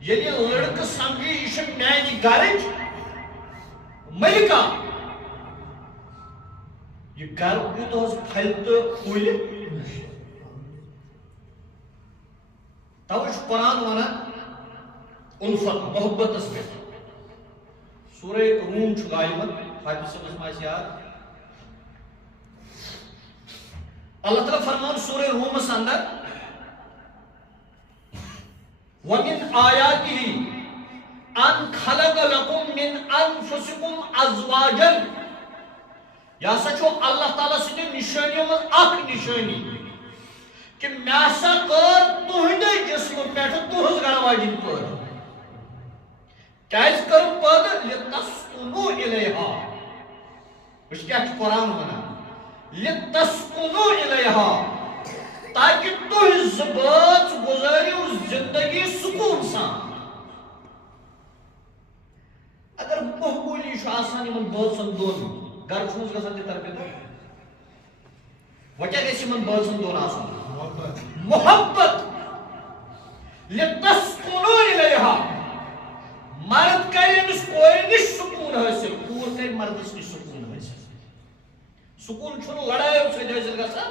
ییٚلہِ یہِ لڑکہٕ سمجھِ یہِ چھِ میانہِ گرٕچ ملکہ یہِ گرٕ کوٗتاہ حظ پھلہِ تہٕ پھوٗلہِ توے چھُ قرآن ونان الفت محبتس پٮ۪ٹھ سورہ روم چھُ غالباً حافظ صٲبس ما آسہِ یاد اللہ تعالیٰ فرمان سورہ رومس اندر وَمِنْ آيَاتِهِ أَنْ خَلَقَ لَكُم مِّنْ أَنفُسِكُمْ أَزْوَاجًا یہ ہسا چھُ اللہ تعالیٰ سٕنٛدِ نِشٲنیو منٛز اکھ نِشٲنی کہ مےٚ ہسا کٔر تُہنٛدے جسمہٕ پٮ۪ٹھٕ تُہنٛز گرٕ واجِنۍ پٲدٕ کیٛازِ کٔرٕم پٲدٕ لِتَسْکُنوٗ اِلَیہا اس کیا قرآن ونان لِتَسْكُنُوا إِلَيْهَا تاکہ تُہۍ زٕ بٲژ گُزٲرِو زندگی سکون سان. اگر محبولی چھُ آسان یِمن بٲژن دۄن گرٕ چھُ نہٕ گژھان تہِ طرفہٕ وۄنۍ کیٛاہ گژھِ یِمن بٲژن دۄن آسُن محبت. لِتَسْكُنُوا إِلَيْهَا مرد کرِ أمِس کورِ نِش سکوٗن حٲصِل کوٗر کرِ مردس نِش سکوٗن حٲصِل. سکوٗن چھُنہٕ لڑایو سۭتۍ حٲصِل گژھان.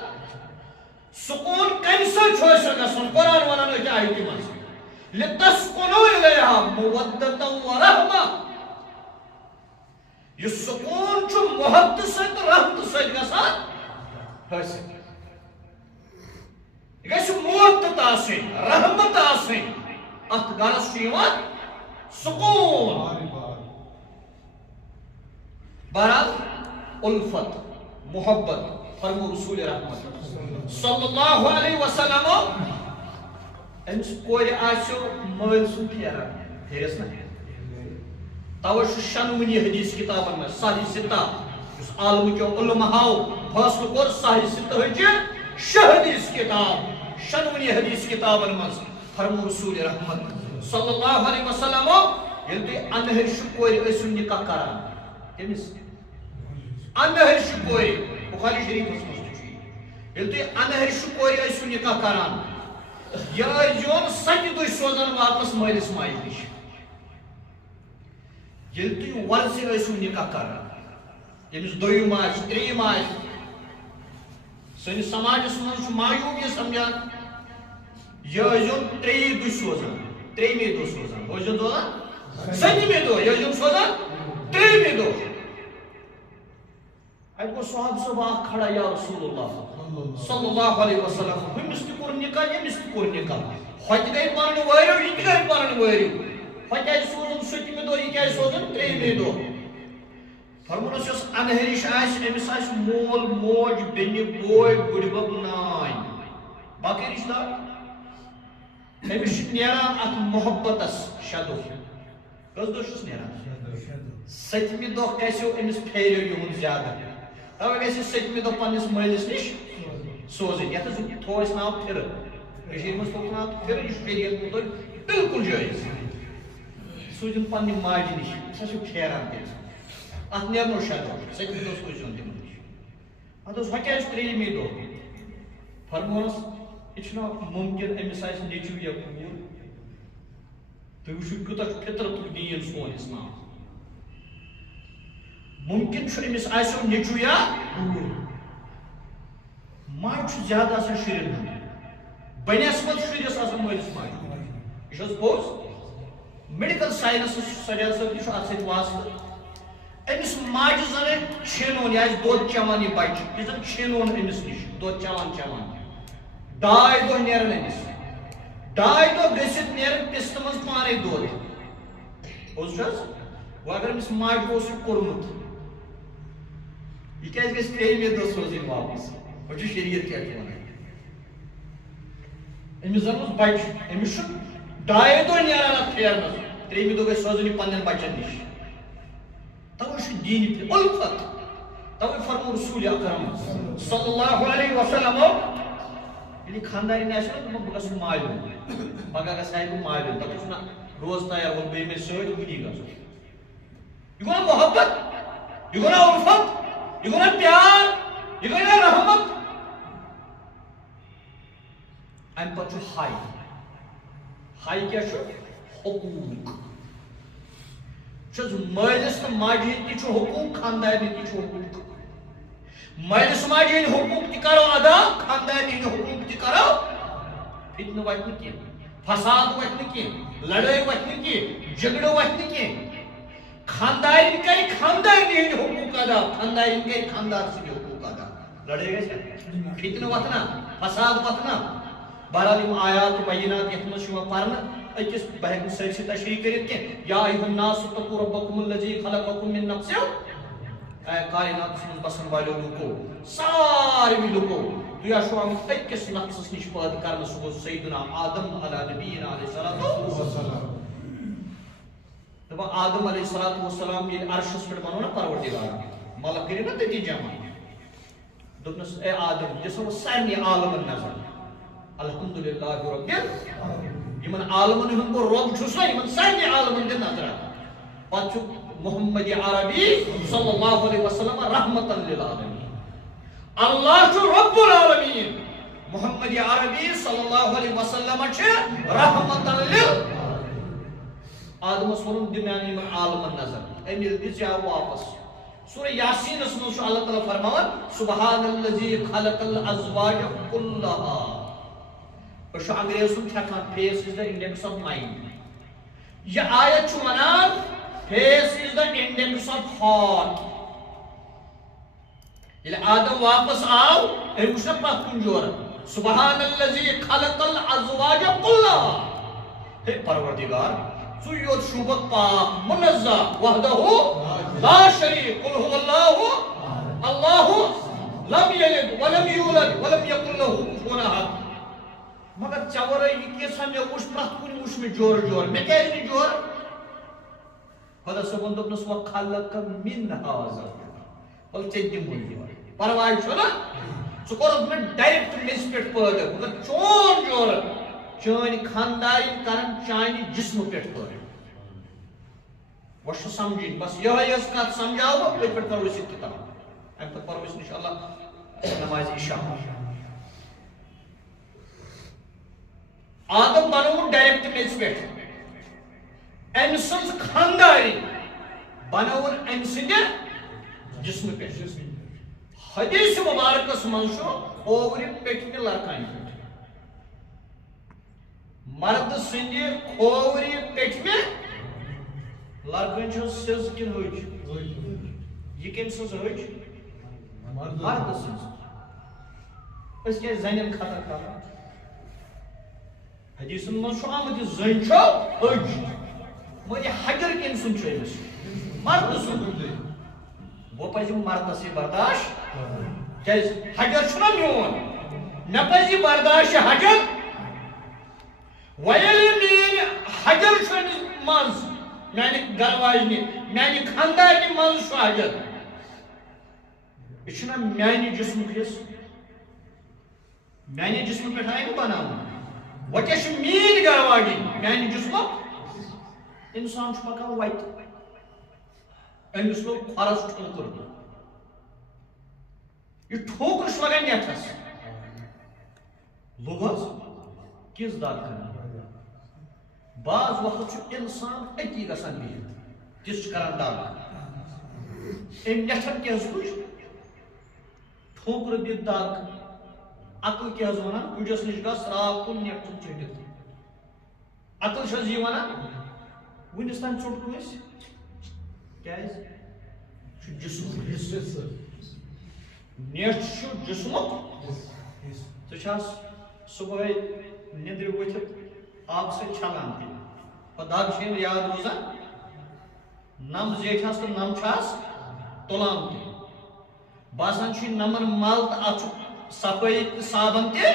سکوٗن کمہِ سۭتۍ چھُ حٲصِل گژھان قرآن ونان أکۍ آیتہِ منٛز لِتَسْكُنُوا إِلَيْهَا مَوَدَّةً وَرَحْمَةً. یہِ سکوٗن چھُ محبتہٕ سۭتۍ تہٕ رحمتہٕ سۭتۍ گژھان حٲصِل. یہِ گژھِ محبت آسٕنۍ رحمت آسٕنۍ اتھ گرس چھُ یِوان سکون. بہرحال الفت محبت فرمو رسول رحمت صلی اللہ علیہ وسلم امس کورِ آسیو مٲلۍ سُنٛد پھیران پھیرس نا توے چھُ شنوٕنی حدیث کتابن منٛز صحیح ستہ یُس عالمٕکیو علماہو فٲصلہٕ کوٚر صحیح ستہٕچ شےٚ حدیث کتاب شنوٕنی حدیث کتابن منٛز فرمو رسول رحمت صلی اللہ علیہ وسلم ییٚلہِ تُہۍ انہرشہِ کورِ ٲسِو نکاح کران کٔمِس انہرشہِ کورِ بخاری شریفس منٛز تہِ چھُ ییٚلہِ تُہۍ انہرشہِ کورِ ٲسِو نکاح کران یہِ ٲسۍزِہون سَتہِ دۄہہِ سوزان واپس مٲلِس ماجہِ نِش. ییٚلہِ تُہۍ وۄرثہِ ٲسِو نکاح کران ییٚمِس دوٚیِم آسہِ ترٛیٚیِم آسہِ سٲنِس سماجس منٛز چھُ معیوٗب یہِ سمجھان یہِ ٲسۍزِہون ترٛیٚیہِ دۄہہِ سوزان ترٛیٚیِمے دۄہ سوزان ہُہ ٲسۍزِہون سوزان سٔتمہِ دۄہ یہِ ٲسۍزِہون سوزان ترٛیٚیِمہِ دۄہ. اتہِ گوٚو صحابہٕ صٲب اکھ کھڑا یا رسول اللہ صلی اللہ علیہ وسلم ہُمِس تہِ کوٚر نکاح ییٚمِس تہِ کوٚر نکاح ہوٚتہِ گٔے پنٕنۍ وٲرِو یہِ تہِ گٔے پنٕنۍ وٲرِو ہوٚتہِ کیٛازِ سوزُن سٔتمہِ دۄہ یہِ کیٛازِ سوزُن ترٛیٚیِمے دۄہ. فرموٗنس یۄس انہرِش آسہِ أمِس آسہِ مول موج بیٚنہِ بوے بٕڈِبب نانۍ باقٕے رشتہٕ دار أمِس چھُ نیران اتھ محبتس 6 دۄہ. کٔژ دۄہ چھُس نیران 7مہِ دۄہ گژھیو أمِس پھیرِو یِہُنٛد زیادٕ توے گژھِ 7مہِ دۄہ پننِس مٲلِس نِش سوزٕنۍ یتھ تھوٚو اَسہِ ناو پھِرٕ کٔشیٖرِ منٛز تھوٚوُکھ ناو پھِرٕ یہِ چھُ شریعت مُطٲبِق بِلکُل جٲیِز. سوٗزِن پننہِ ماجہِ نِش سۄ چھِ پھیران تیٚلہِ اتھ نیرنو 6 دۄہ 7مہِ دۄہ سوٗزِہون تِمن نِش. اتھ اوس وۄنۍ کیٛازِ ترٛیٚیِمے دۄہ فرموونس یہِ چھُنہ مُمکِن أمِس آسہِ نیٚچوٗ یا کوٗر تُہۍ وٕچھِو کوٗتاہ چھُ فطرتُک دیٖن سون اِسلام مُمکِن چھُ أمِس آسیو نیٚچوٗ یا کوٗر ماجہِ چھُ زیادٕ آسان شُرٮ۪ن ہُنٛد بنسبت شُرِس آسان مٲلِس ماجہِ یہِ چھُ حظ پوٚز. میڈِکل ساینسس سجاد صٲب تہِ چھُ اتھ سۭتۍ واسطہٕ. أمِس ماجہِ زن چھینون یہِ آسہِ دۄد چٮ۪وان یہِ بچہِ یہِ زن چھینون أمِس نِش دۄد چٮ۪وان 2 دۄہ نیرن أمِس 2 دۄہ گٔژھِتھ نیرن پِستہٕ منٛز پانے دۄد پوٚز چھُ حظ. وۄنۍ اگر أمِس ماجہِ اوس یہِ کوٚرمُت یہِ کیٛازِ گژھِ 3مہِ دۄہ سوزٕنۍ واپس وۄنۍ چھُ شریعت کیٛاہ چھُ ونان أمِس زن اوس بچہِ أمِس چھُ 2 دۄہ نیران اتھ پھیرنس 3مہِ دۄہ گژھِ سوزٕنۍ یہِ پننٮ۪ن بچن نِش. توے چھُ دیٖنہِ الفت توے فرمو رسول اکرم صلی اللہ علیہ وسلم ییٚلہِ خاندارٮ۪ن آسہِ نا دوٚپُن بہٕ گژھٕ مالیُن پگاہ گژھٕ ہا بہٕ مالیُن دپُس نہ روز تیار وۄنۍ بیٚیہِ مےٚ سۭتۍ وٕنی گژھُن. یہِ گوٚو نا محبت یہِ گوٚو نا الفت یہِ گوٚو نا پیار یہِ گوٚو نا رحمت. امہِ پتہٕ چھُ ہاے کیٛاہ چھُ حقوٗق چھُ حظ مٲلِس تہٕ ماجہِ ہٕنٛدۍ تہِ چھُ حقوٗق خاندارنہِ تہِ چھُ حقوٗق. مٲلِس ماجہِ ہٕنٛدۍ حقوٗق تہِ کرو ادا خاندارنہِ ہٕنٛدۍ حقوٗق تہِ کرو. فتنہٕ وتہِ نہٕ کینٛہہ فساد وتہِ نہٕ کینٛہہ لڑٲے وتہِ نہٕ کینٛہہ جھگڑٕ وتہِ نہٕ کینٛہہ. خاندارٮ۪ن کرِ خاندارنہِ ہٕنٛدۍ حقوٗق ادا خاندارٮ۪ن کرِ خاندار سٕنٛدۍ حقوٗق ادا. لڑٲے گژھِ فتنہٕ وتھنا فساد وتھنا. بہرحال یِم آیات بینات یتھ منٛز چھُ یِوان پرنہٕ أکِس بہٕ ہٮ۪کہٕ نہٕ سٲرسٕے تشریح کٔرِتھ کینٛہہ. یا ایُہا الناس اتقوا ربکم الذی خلقکم من نفس اے کائناتس منٛز بسن والیو لُکو ساروٕے لُکو تُہۍ آسو آمٕتۍ أکِس نفسس نِش پٲدٕ کرنہٕ سُہ گوٚو سیدنا آدم علیٰ نبینا علیہ الصلوۃ والسلام. دپان آدم علیہ الصلوۃ والسلام ییٚلہِ عرشس پٮ۪ٹھ بنو نا پروردگار ملک کٔرِو نا تٔتی جمع دوٚپنَس اے آدم دِسو سارنٕے عالمن نظر الحمدللہ رب یِمن عالمن ہُنٛد بہٕ رۄب چھُس نا یِمن سارنٕے عالمن دِ نظر پتہٕ چھُ محمد عربی صلی اللہ علیہ وسلم رحمتن للعالمین اللہ چھُ رب العالمین محمد عربی صلی اللہ علیہ وسلم چھِ رحمتن للعالمین آدمس ووٚنُن دِ میانہِ یِمن عالمن نظر أمۍ ییٚلہِ دِژ آو واپس سورہ یاسینس منٛز چھُ اللہ تعالیٰ فرماوان سبحان الذی خلق الازواج کلہا أسۍ چھِ انگریز سُنٛد ہٮ۪کان face is the index of mind یہِ آیت چھُ وَنان face is the index of heart ییٚلہِ آدم واپس آو أمۍ وٕچھ نا پتھ کُن جورٕ سبحان الذی خلق الازواج کلہا ہے پروردگار ژٕ یوت شوٗبک پاک منزہ وحدہ لا شریک قل هو اللہ اللہ لم یلد ولم یولد ولم یکن لہ کفوا احد مگر ژےٚ ورٲے یہِ کیٛاہ مےٚ وٕچھ پرٛٮ۪تھ کُنہِ وٕچھ مےٚ جورٕ جورٕ مےٚ کیٛازِ نہٕ جورٕ خۄدا صٲبن دوٚپنس وخلق منہا زوجہا وَلہٕ ژےٚ دِمہوے جورٕ پرواے چھُنہ ژٕ کوٚرُکھ مےٚ ڈایریکٹ میٚژِ پٮ۪ٹھ پٲدٕ مگر چون جورٕ چٲنۍ خاندارِنۍ کرن چانہِ جسمہٕ پٮ۪ٹھ پٲدٕ وۄنۍ چھُ سمجھِنۍ بس یِہوٚے ٲس کتھ سمجھاو بہٕ أتھۍ پٮ۪ٹھ کرو أسۍ یہِ کِتاب اَمہِ پتہٕ پرو أسۍ اِنشاءاللہ نمازِ عشاء آدم بنووُن ڈایریکٹ میٚژِ پٮ۪ٹھ أمۍ سٕنٛز خاندارِنۍ بنووُن أمۍ سٕنٛدِ جسمہٕ پٮ۪ٹھ حدیث مبارکس منٛز چھُ کھوورِ پیٚٹھمہِ لڑکانہِ پٮ۪ٹھ مرد سٕنٛدِ کھوورِ پیٚٹھمہِ لڑکن چھِ سٕژ کِنہٕ ہٕج یہِ کٔمۍ سٕنٛز ہٕج مرد سٕنٛز أسۍ کیٛازِ زنٮ۪ن خطر کران حدیثن منٛز چھُ آمُت یہِ زٔنۍ چھو ہٕج مگر یہِ حجر کٔمۍ سُنٛد چھُ أمِس مرد سُنٛد وۄنۍ پزِ مردس یہِ برداشت کیٛازِ حجر چھُنہ میون مےٚ پزِ یہِ برداشت یہِ حجر وۄنۍ ییٚلہِ میٲنۍ حجر چھُ أمِس منٛز میانہِ گرٕ واجنہِ میانہِ خاندارنہِ منٛز چھُ حجر یہِ چھُنہ میانہِ جسمُک حصہٕ میانہِ جسمہٕ پٮ۪ٹھ آیہِ نہٕ بناونہٕ وۄنۍ کیٛاہ چھِ میٲنۍ گرٕ واجِنۍ میانہِ جسمُک اِنسان چھُ پکان وتہِ أمِس لوٚگ کھۄرس ٹھوکُر یہِ ٹھوکُر چھُ لگان نیٹھس لوٚگ حظ کِژھ دگ کران بعض وقت چھُ اِنسان أتی گژھان بِہِتھ تِژھ چھِ کران دگ أمۍ نیٹھن کیٛاہ حظ وٕچھ ٹھوکُر دِتھ دگ عقل کیٛاہ حظ وَنان کُجس نِش گژھ راو کُن نیٹ ژٕ ژٔٹِتھ عقل چھِ حظ یہِ وَنان وُنِس تام ژوٚٹ کٲنٛسہِ کیٛازِ چھُ جسمُک حصہٕ نیٹ چھُ جسمُک ژٕ چھَس صُبحٲے نِندرِ ؤتھِتھ آبہٕ سۭتۍ چھلان تہِ پتہٕ دگ چھِ یِم یاد روزان نم زیٹھس تہٕ نم چھس تُلان تہِ باسان چھُ نمن مل تہٕ اتھ چھُ صفٲیی تہٕ صابن تہِ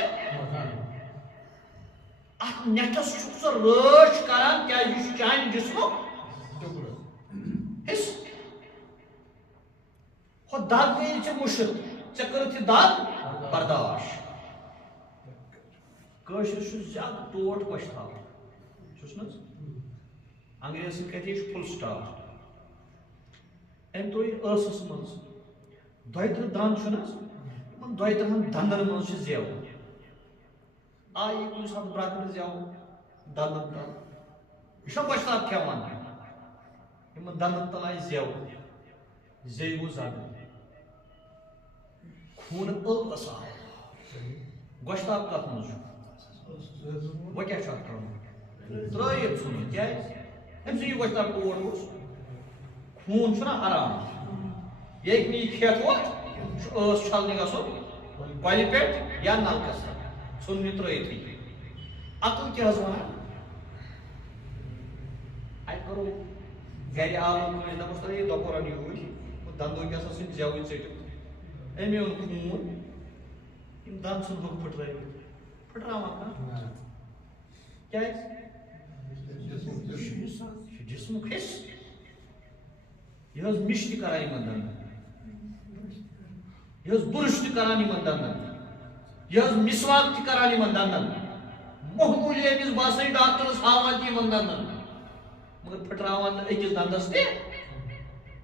اتھ نیٹس چھُکھ ژٕ رٲچھ کران کیٛازِ یہِ چھُ چانہِ جسمُک حصہٕ ہۄ دگ گٔیے ژےٚ مُشِت ژےٚ کٔرٕتھ یہِ دگ برداشت کٲشُر چھُ زیادٕ ٹوٹھ پشتاوان چھُس نہ حظ انگریزی کہتے چھُ فُل سٹاپ أمۍ ترٛوو یہِ ٲسس منٛز دۄیہِ ترٕٛہ دند چھُنہ حظ یِمن دۄیہِ ترٕٛہن دندن منٛز چھِ زٮ۪و آیہِ کُنہِ ساتہٕ برٛکرٕ زٮ۪و دندن تل یہِ چھُنہ گۄشتاب کھٮ۪وان یِمن دندن تل آیہِ زٮ۪و زیٚیہِ گوٚو زنٛگ خوٗنہٕ ٲس آو گۄشتاب کتھ منٛز چھُ وۄنۍ کیٛاہ چھُ اتھ کرُن ترٛٲیِتھ ژھُنِتھ کیٛازِ أمۍ سُنٛد یہِ گۄشتاب ٹوٹھ اوس خوٗن چھُنہ حرام یہِ ہیٚکہِ نہٕ یہِ کھٮ۪تھ وۄتھ چھُ ٲس چھلنہِ گژھُن کۄلہِ پٮ۪ٹھ یا نلکس ژھُن یہِ ترٛٲیِتھٕے عقل کیٛاہ حظ وَنان اَتہِ کرو گرِ آو کٲنٛسہِ دپُس ترٛٲیِو دۄپور اَن یوٗرۍ دندو کیٛاہ سا ژھٕنۍ زٮ۪وٕے ژٔٹِتھ أمۍ اوٚن خوٗن یِم دند ژھٕنہوکھ پھٕٹرٲوِتھ پھٕٹراوان کانٛہہ کیٛازِ یہِ چھُ جسمُک حصہٕ یہِ حظ مِش تہِ کران یِمن دندن یہ برش تہ کران یمن دندن یہ مسواک تہ کران یمن دندن معمولی امس باسان ڈاکٹرس ہاوان تہ یمن دندن مگر پھٹراوان أکِس دندس تہ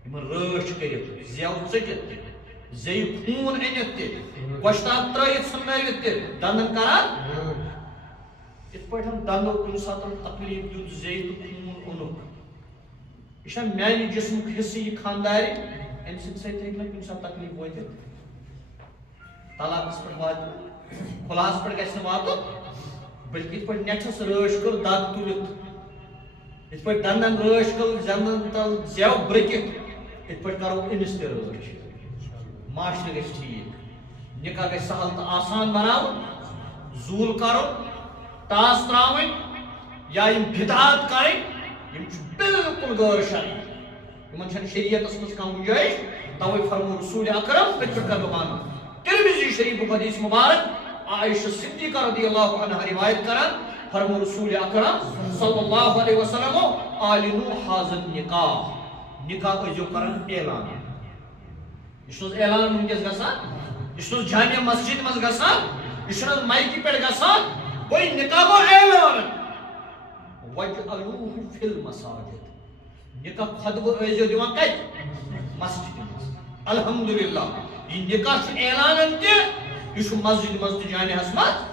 یمن رٲچھ کٔرِتھ زیو ژٔٹِتھ زیٚیہِ خوٗن أنِتھ تہ گۄشتاب ترٲیِتھ ژھٕننٲوِتھ تہ دندن کران یِتھ پٲٹھۍ دندو کُنہِ ساتہٕ تکلیٖف دیُت زیٚیہِ تہٕ خوٗن اوٚنُکھ یہ چھا میانہِ جسمُک حصہٕ یہِ خاندارِ امہِ سۭتۍ ہیٚکہِ نہٕ کُنہِ ساتہٕ تکلیٖف وٲتِتھ طلاقس پٮ۪ٹھ واتہِ خُلاصس پٮ۪ٹھ گژھِ نہٕ واتُن بٔلکہِ یِتھ پٲٹھۍ نٮ۪ٹھس رٲچھ کٔر دگ تُلِتھ یِتھ پٲٹھۍ دندن رٲچھ کٔر زنٛدن تل زٮ۪و برٛکِتھ یِتھ پٲٹھۍ کرو أمِس تہِ رٲچھ معاشرٕ گژھِ ٹھیٖک نکاح گژھِ سہل تہٕ آسان بناوُن زوٗل کرُن ٹاس تراوٕنۍ یا یِم بِدعات کرٕنۍ یِم چھِ بالکل غٲر شرعی یِمن چھنہٕ شریعتس منٛز کانٛہہ گُنجٲیش توے فرمو رسول اکرم أتھۍ پٮ۪ٹھ کرٕ بہٕ ونُن ترمذی شریفُک حدیث مبارک عائشہ صدیقہ رضی اللہ عنہا روایت کران فرمو رسول اکرم صلی اللہ علیہ وسلم اعلنوا هذا النکاح نکاح ٲسۍزیو کران اعلان یہ چھُ نہٕ اعلان وٕنکیٚس گژھان یہ چھُ نہٕ جامع مسجد منٛز گژھان یہ چھُ نہٕ مایکہِ پٮ۪ٹھ گژھان گوٚو نکاح گوٚو اعلان وَجْعَلُوهُ فِي الْمَسَاجِدِ نکاح خطبہٕ ٲسۍزیو دِوان کتہِ مسجدِ منٛز الحمدللہ یہ نکاح چھُ اعلانن تہِ یہ چھُ مسجد منٛز تہِ جامعس منٛز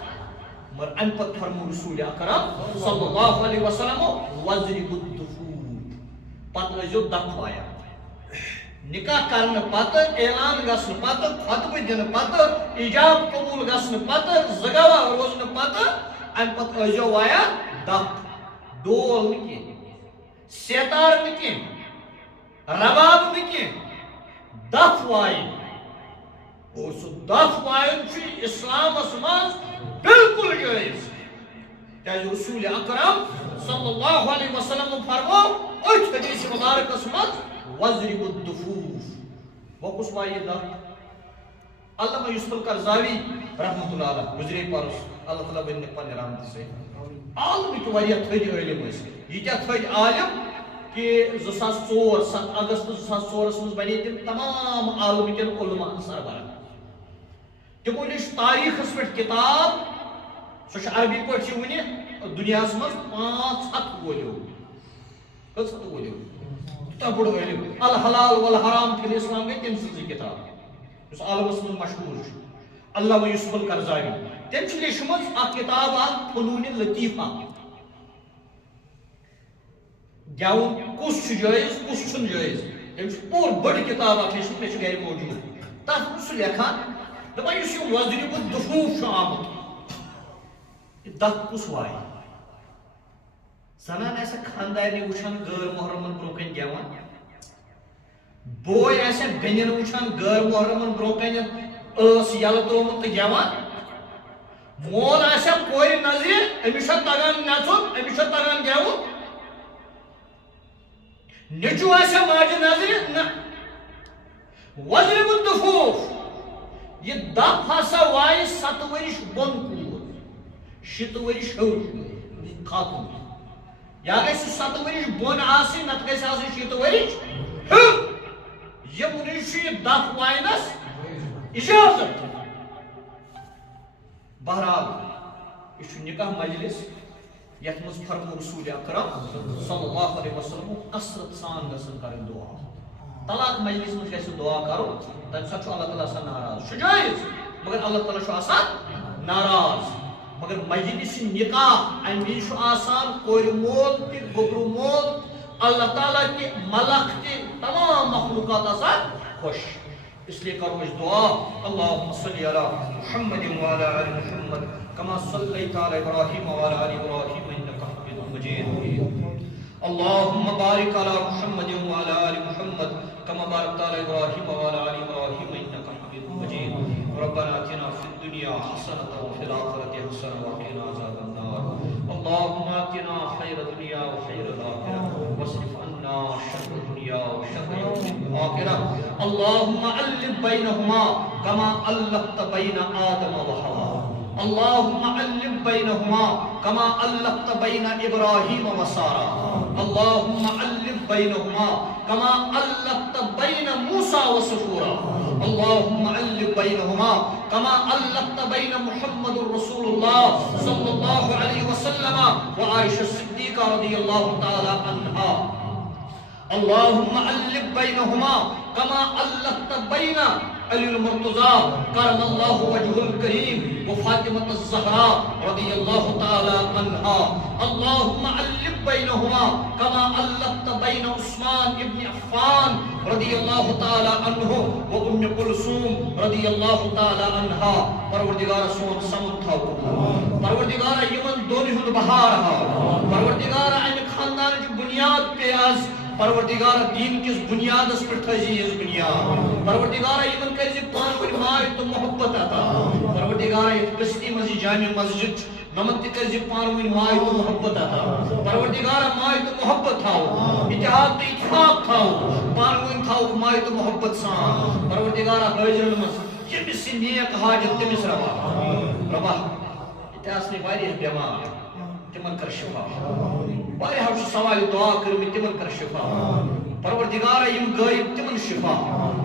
مگر امہِ پتہٕ فرمو رسول اکرم صلی اللہ علیہ وسلم وَاضْرِبُوا الدُّفُوف پتہٕ ٲسۍزیو دف وایان نکاح کرنہٕ پتہٕ اعلان گژھنہٕ پتہٕ خطبہٕ دِنہٕ پتہٕ ایجاب قبوٗل گژھنہٕ پتہٕ زٕ گواہ روزنہٕ پتہٕ امہِ پتہٕ ٲسۍزیو وایان دف ڈول نہٕ کینٛہہ سیتار نہٕ کینٛہہ رباب نہٕ کینٛہہ دف وایِنۍ اور سُہ دف وایُن چھُ اسلامس منٛز بالکل جٲیز کیازِ رسول اکرم صلی اللہ علیہ وسلم فرمو أتھۍ حدیث مبارکس منٛز وَاضْرِبُوا الدُّفُوف وۄنۍ کُس وایہِ دف علامہ یوسف القرضاوی رحمۃ اللہ علیہ گُزرے پرُس اللہ تعالیٰ بٔنِکھ پننہِ رحمتہٕ سۭتۍ عالمٕکۍ واریاہ تھٔدۍ عٲلِم ٲسۍ ییٖتیاہ تھٔدۍ عالم کہ 2004 7 اگست 2004 منٛز بنے تِم تمام عالمٕکٮ۪ن علماءن سربراہ تِمو لیٚچھ تاریٖخس پٮ۪ٹھ کِتاب سۄ چھِ عربی پٲٹھۍ چھِ وٕنہِ دُنیاہس منٛز 500 وٲلِو کٔژ ہَتھ وٲلِو تیوٗتاہ بوٚڑ عٲلِم الحلال والحرام فی الاسلام گٔے تٔمۍ سٕنٛزٕے کِتاب یُس عالمس منٛز مشہوٗر چھُ علامہ یوسف القرضاوی تٔمۍ چھِ لیٚچھمٕژ اکھ کِتاب اکھ فنوٗنِ لطیفہ گٮ۪وُن کُس چھُ جٲیز کُس چھُنہٕ جٲیز تٔمۍ چھِ پوٗرٕ بٔڑ کِتاب اکھ لیٚچھمٕژ مےٚ چھِ گرِ موٗجوٗد تتھ منٛز چھُ سُہ لیکھان دپان یُس یہِ وَاضْرِبُوا الدُّفُوف چھُ آمُت یہِ دف کُس وایہِ زنان آسہِ خاندارنہِ وٕچھان غٲر محرمن برٛونٛہہ کَنہِ گٮ۪وان بوے آسہِ بیٚنٮ۪ن وٕچھان غٲر محرمن برٛونٛہہ کَنہِ ٲس یلہٕ ترٛوومُت تہٕ گٮ۪وان مول آسہِ کورِ نظرِ أمِس چھا تگان نژُن أمِس چھا تگان گٮ۪وُن نیٚچوٗ آسہِ ماجہِ نظرِ نہ وَاضْرِبُوا الدُّفُوف یہ دف ہسا وایہِ 7 ؤرِش بۄن کوٗر 6 ؤرِش ہیوٚر خاتوٗن یا گژھِ 7 ؤرِش بۄن آسٕنۍ نتہٕ گژھِ آسٕنۍ 6 ؤرِش ہیوٚر یِمنٕے چھُ یہِ دف واینس اجازت بہرحال یہ چھُ نکاح مجلس یتھ منٛز فرمو رسول اکرم صلی اللہ علیہ وسلم کثرت سان گژھن کرٕنۍ دعا طلاق مجلس منٛز گژھِ دعا کرُن تمہِ ساتہٕ چھُ اللہ تعالیٰ آسان ناراض چھُ جٲیز مگر اللہ تعالیٰ چھُ آسان ناراض مگر مجلس نکاح امہِ وِزِ چھُ آسان کورِ مول تہِ گوٚبرٕ مول اللہ تعالیٰ تہِ ملک تہِ تمام مخلوقات آسان خۄش اس لیے کرو أسۍ دعا اللهم صل على محمد وعلى آل محمد كما صليت على إبراهيم وعلى آل إبراهيم إنك حميد مجيد اللهم بارك على محمد وعلى آل محمد كما باركت على إبراهيم وعلى آل إبراهيم إنك حميد مجيد ربنا آتنا في الدنيا حسنة وفي الآخرة حسنة وقنا عذاب النار اللهم آتنا خير الدنيا وخير الآخرة واصرف عنا شر الدنيا وشر يوم الآخرة اللهم ألف بينهما كما ألفت بين آدم وحواء اللهم ألف بينهما كما ألفت بين إبراهيم وسارة اللهم ألف بينهما كما ألفت بين موسى وصفورا اللهم ألف بينهما كما ألفت بين محمد رسول الله صلى الله عليه وسلم وعائشة الصديقة رضي الله تعالى عنها. اللهم ألف بينهما كما ألفت بين علي المرتضى كرم الله وجهه الكريم وفاطمة الزهراء رضي الله تعالى عنها. اللهم ألف بينهما كما ألفت بين عثمان بن عفان رضي الله تعالى عنه وأم كلثوم رضي الله تعالى عنها. پروردگار سون سمن تھاو پروردگار یمن دونی ہند بہار ہاو پروردگار امہ خاندان کی بنیاد پہ آز پروردگار دین کس بنیاد اس پر تھزی اس بنیاد پروردگار یمن کرزی پانوی مائے تو محبت عطا پروردگار یہ بستی مزی جامع مسجد نمت کرزی پانوی مائے تو محبت عطا پروردگار مائے تو محبت تھاو اتحاد تو اتفاق تھاو پانوی تھاو مائے تو محبت سان پروردگار حاضر المس جمس نیک حاجت تمس روا روا اتحاس نے واریہ بیمار تمن کر شفا واریہ ہم سوال دعا کرمی تمن کر شفا پروردگار یم غائب تمن شفا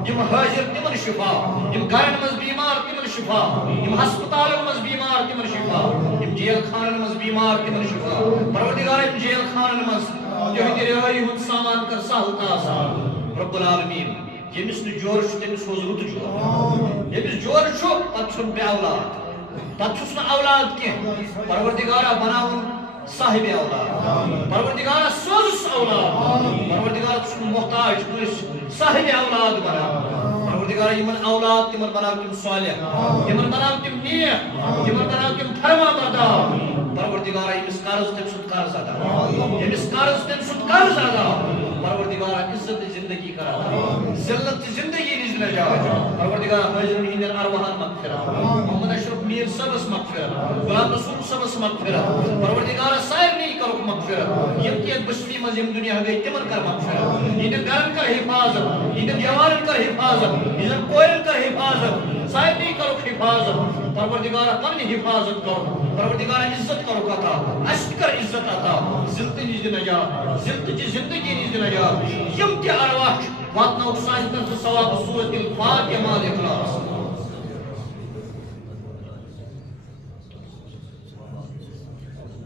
یم حاضر تمن شفا یم گھرن مز بیمار تمن شفا یم ہسپتالن مز بیمار تمن شفا یم جیل خانن مز بیمار تمن شفا پروردگار یم جیل خانن مز تہندِ رہائی ہند سامان کر سہل آسان رب العالمین یمس نہ جور چھ تمس روز رت جور یمس جور چھ پتہ چھن بے اولاد پتہ چھس نہ اولاد کی پروردگار بناون صاحب اولاد پروردگار سوز اولاد پروردگار چھن محتاج کس صاحب اولاد بنا پروردگار یمن اولاد تمن بناو تم صالح یمن بناو تم نیک یمن بناو تم فرما بردار پروردگار یمس قرض تم سود قرض ادا یمس قرض تم سود قرض ادا پروردگار عزت زندگی کرا ذلت زندگی نش نجات پروردگار حاضرین ہند ارواحن مغفرت محمد اشرف میر صبس مغفرت غلام رسول صبس مغفرت پروردگار سائر نہیں کرو مغفرت یم کی بستی مزم دنیا گئی تمن کر مغفرت ہند گرن کر حفاظت ہند جوانن کر حفاظت ہند کوئن کر حفاظت سائر نہیں کرو حفاظت پروردگار پنی حفاظت کرو پروردگار عزت کرو کتا اشت کر عزت عطا ذلت نش نجات ذلت کی زندگی نش نجات یم کی ارواح واتنا اکسان کر ثواب سورۃ الفاتحہ مع الاخلاص.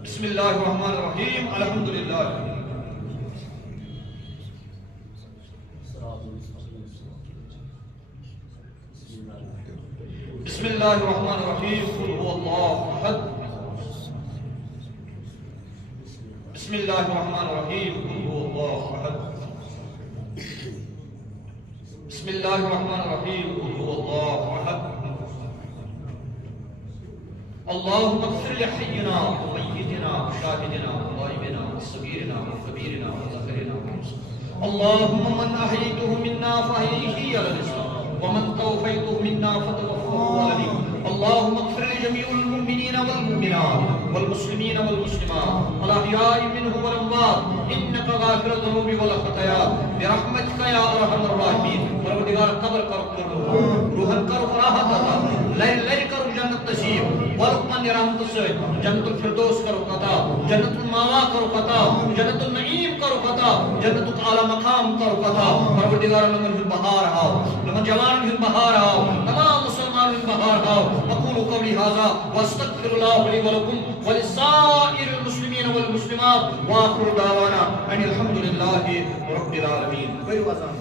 بسم اللہ الرحمن الرحیم الحمدللہ بسم اللہ الرحمن الرحیم قل هو اللہ احد بسم اللہ الرحمن الرحیم قل هو اللہ احد بسم اللہ الرحمن الرحیم قل هو اللہ احد اللهم اغفر لحينا وميتنا وشاهدنا وغائبنا وصغيرنا وكبيرنا وذكرنا وانثانا اللهم من احييته منا فاحيه على الاسلام ومن توفيته منا فتوفه على الإيمان اللهم اغفر لجميع المؤمنين والمؤمنات والمسلمين والمسلمات الأحياء منهم والأموات إنك غافر الذنوب والخطايا برحمتك يا أرحم الراحمين پروردگار قبر کرو روحن کرو راحت عطا لری کرو جنت نصیب ورحمن رحمت سے جنت الفردوس کرو عطا جنت الماوا کرو عطا جنت النعیم کرو عطا جنت اعلی مقام کرو عطا پروردگار لمن البہار ہاو لمن جوان البہار ہاو تمام مسلمان البہار ہاو اقول قولی ھذا واستغفر الله لي ولكم ولسائر المسلمين والمسلمات واخر دعوانا ان الحمد لله رب العالمين.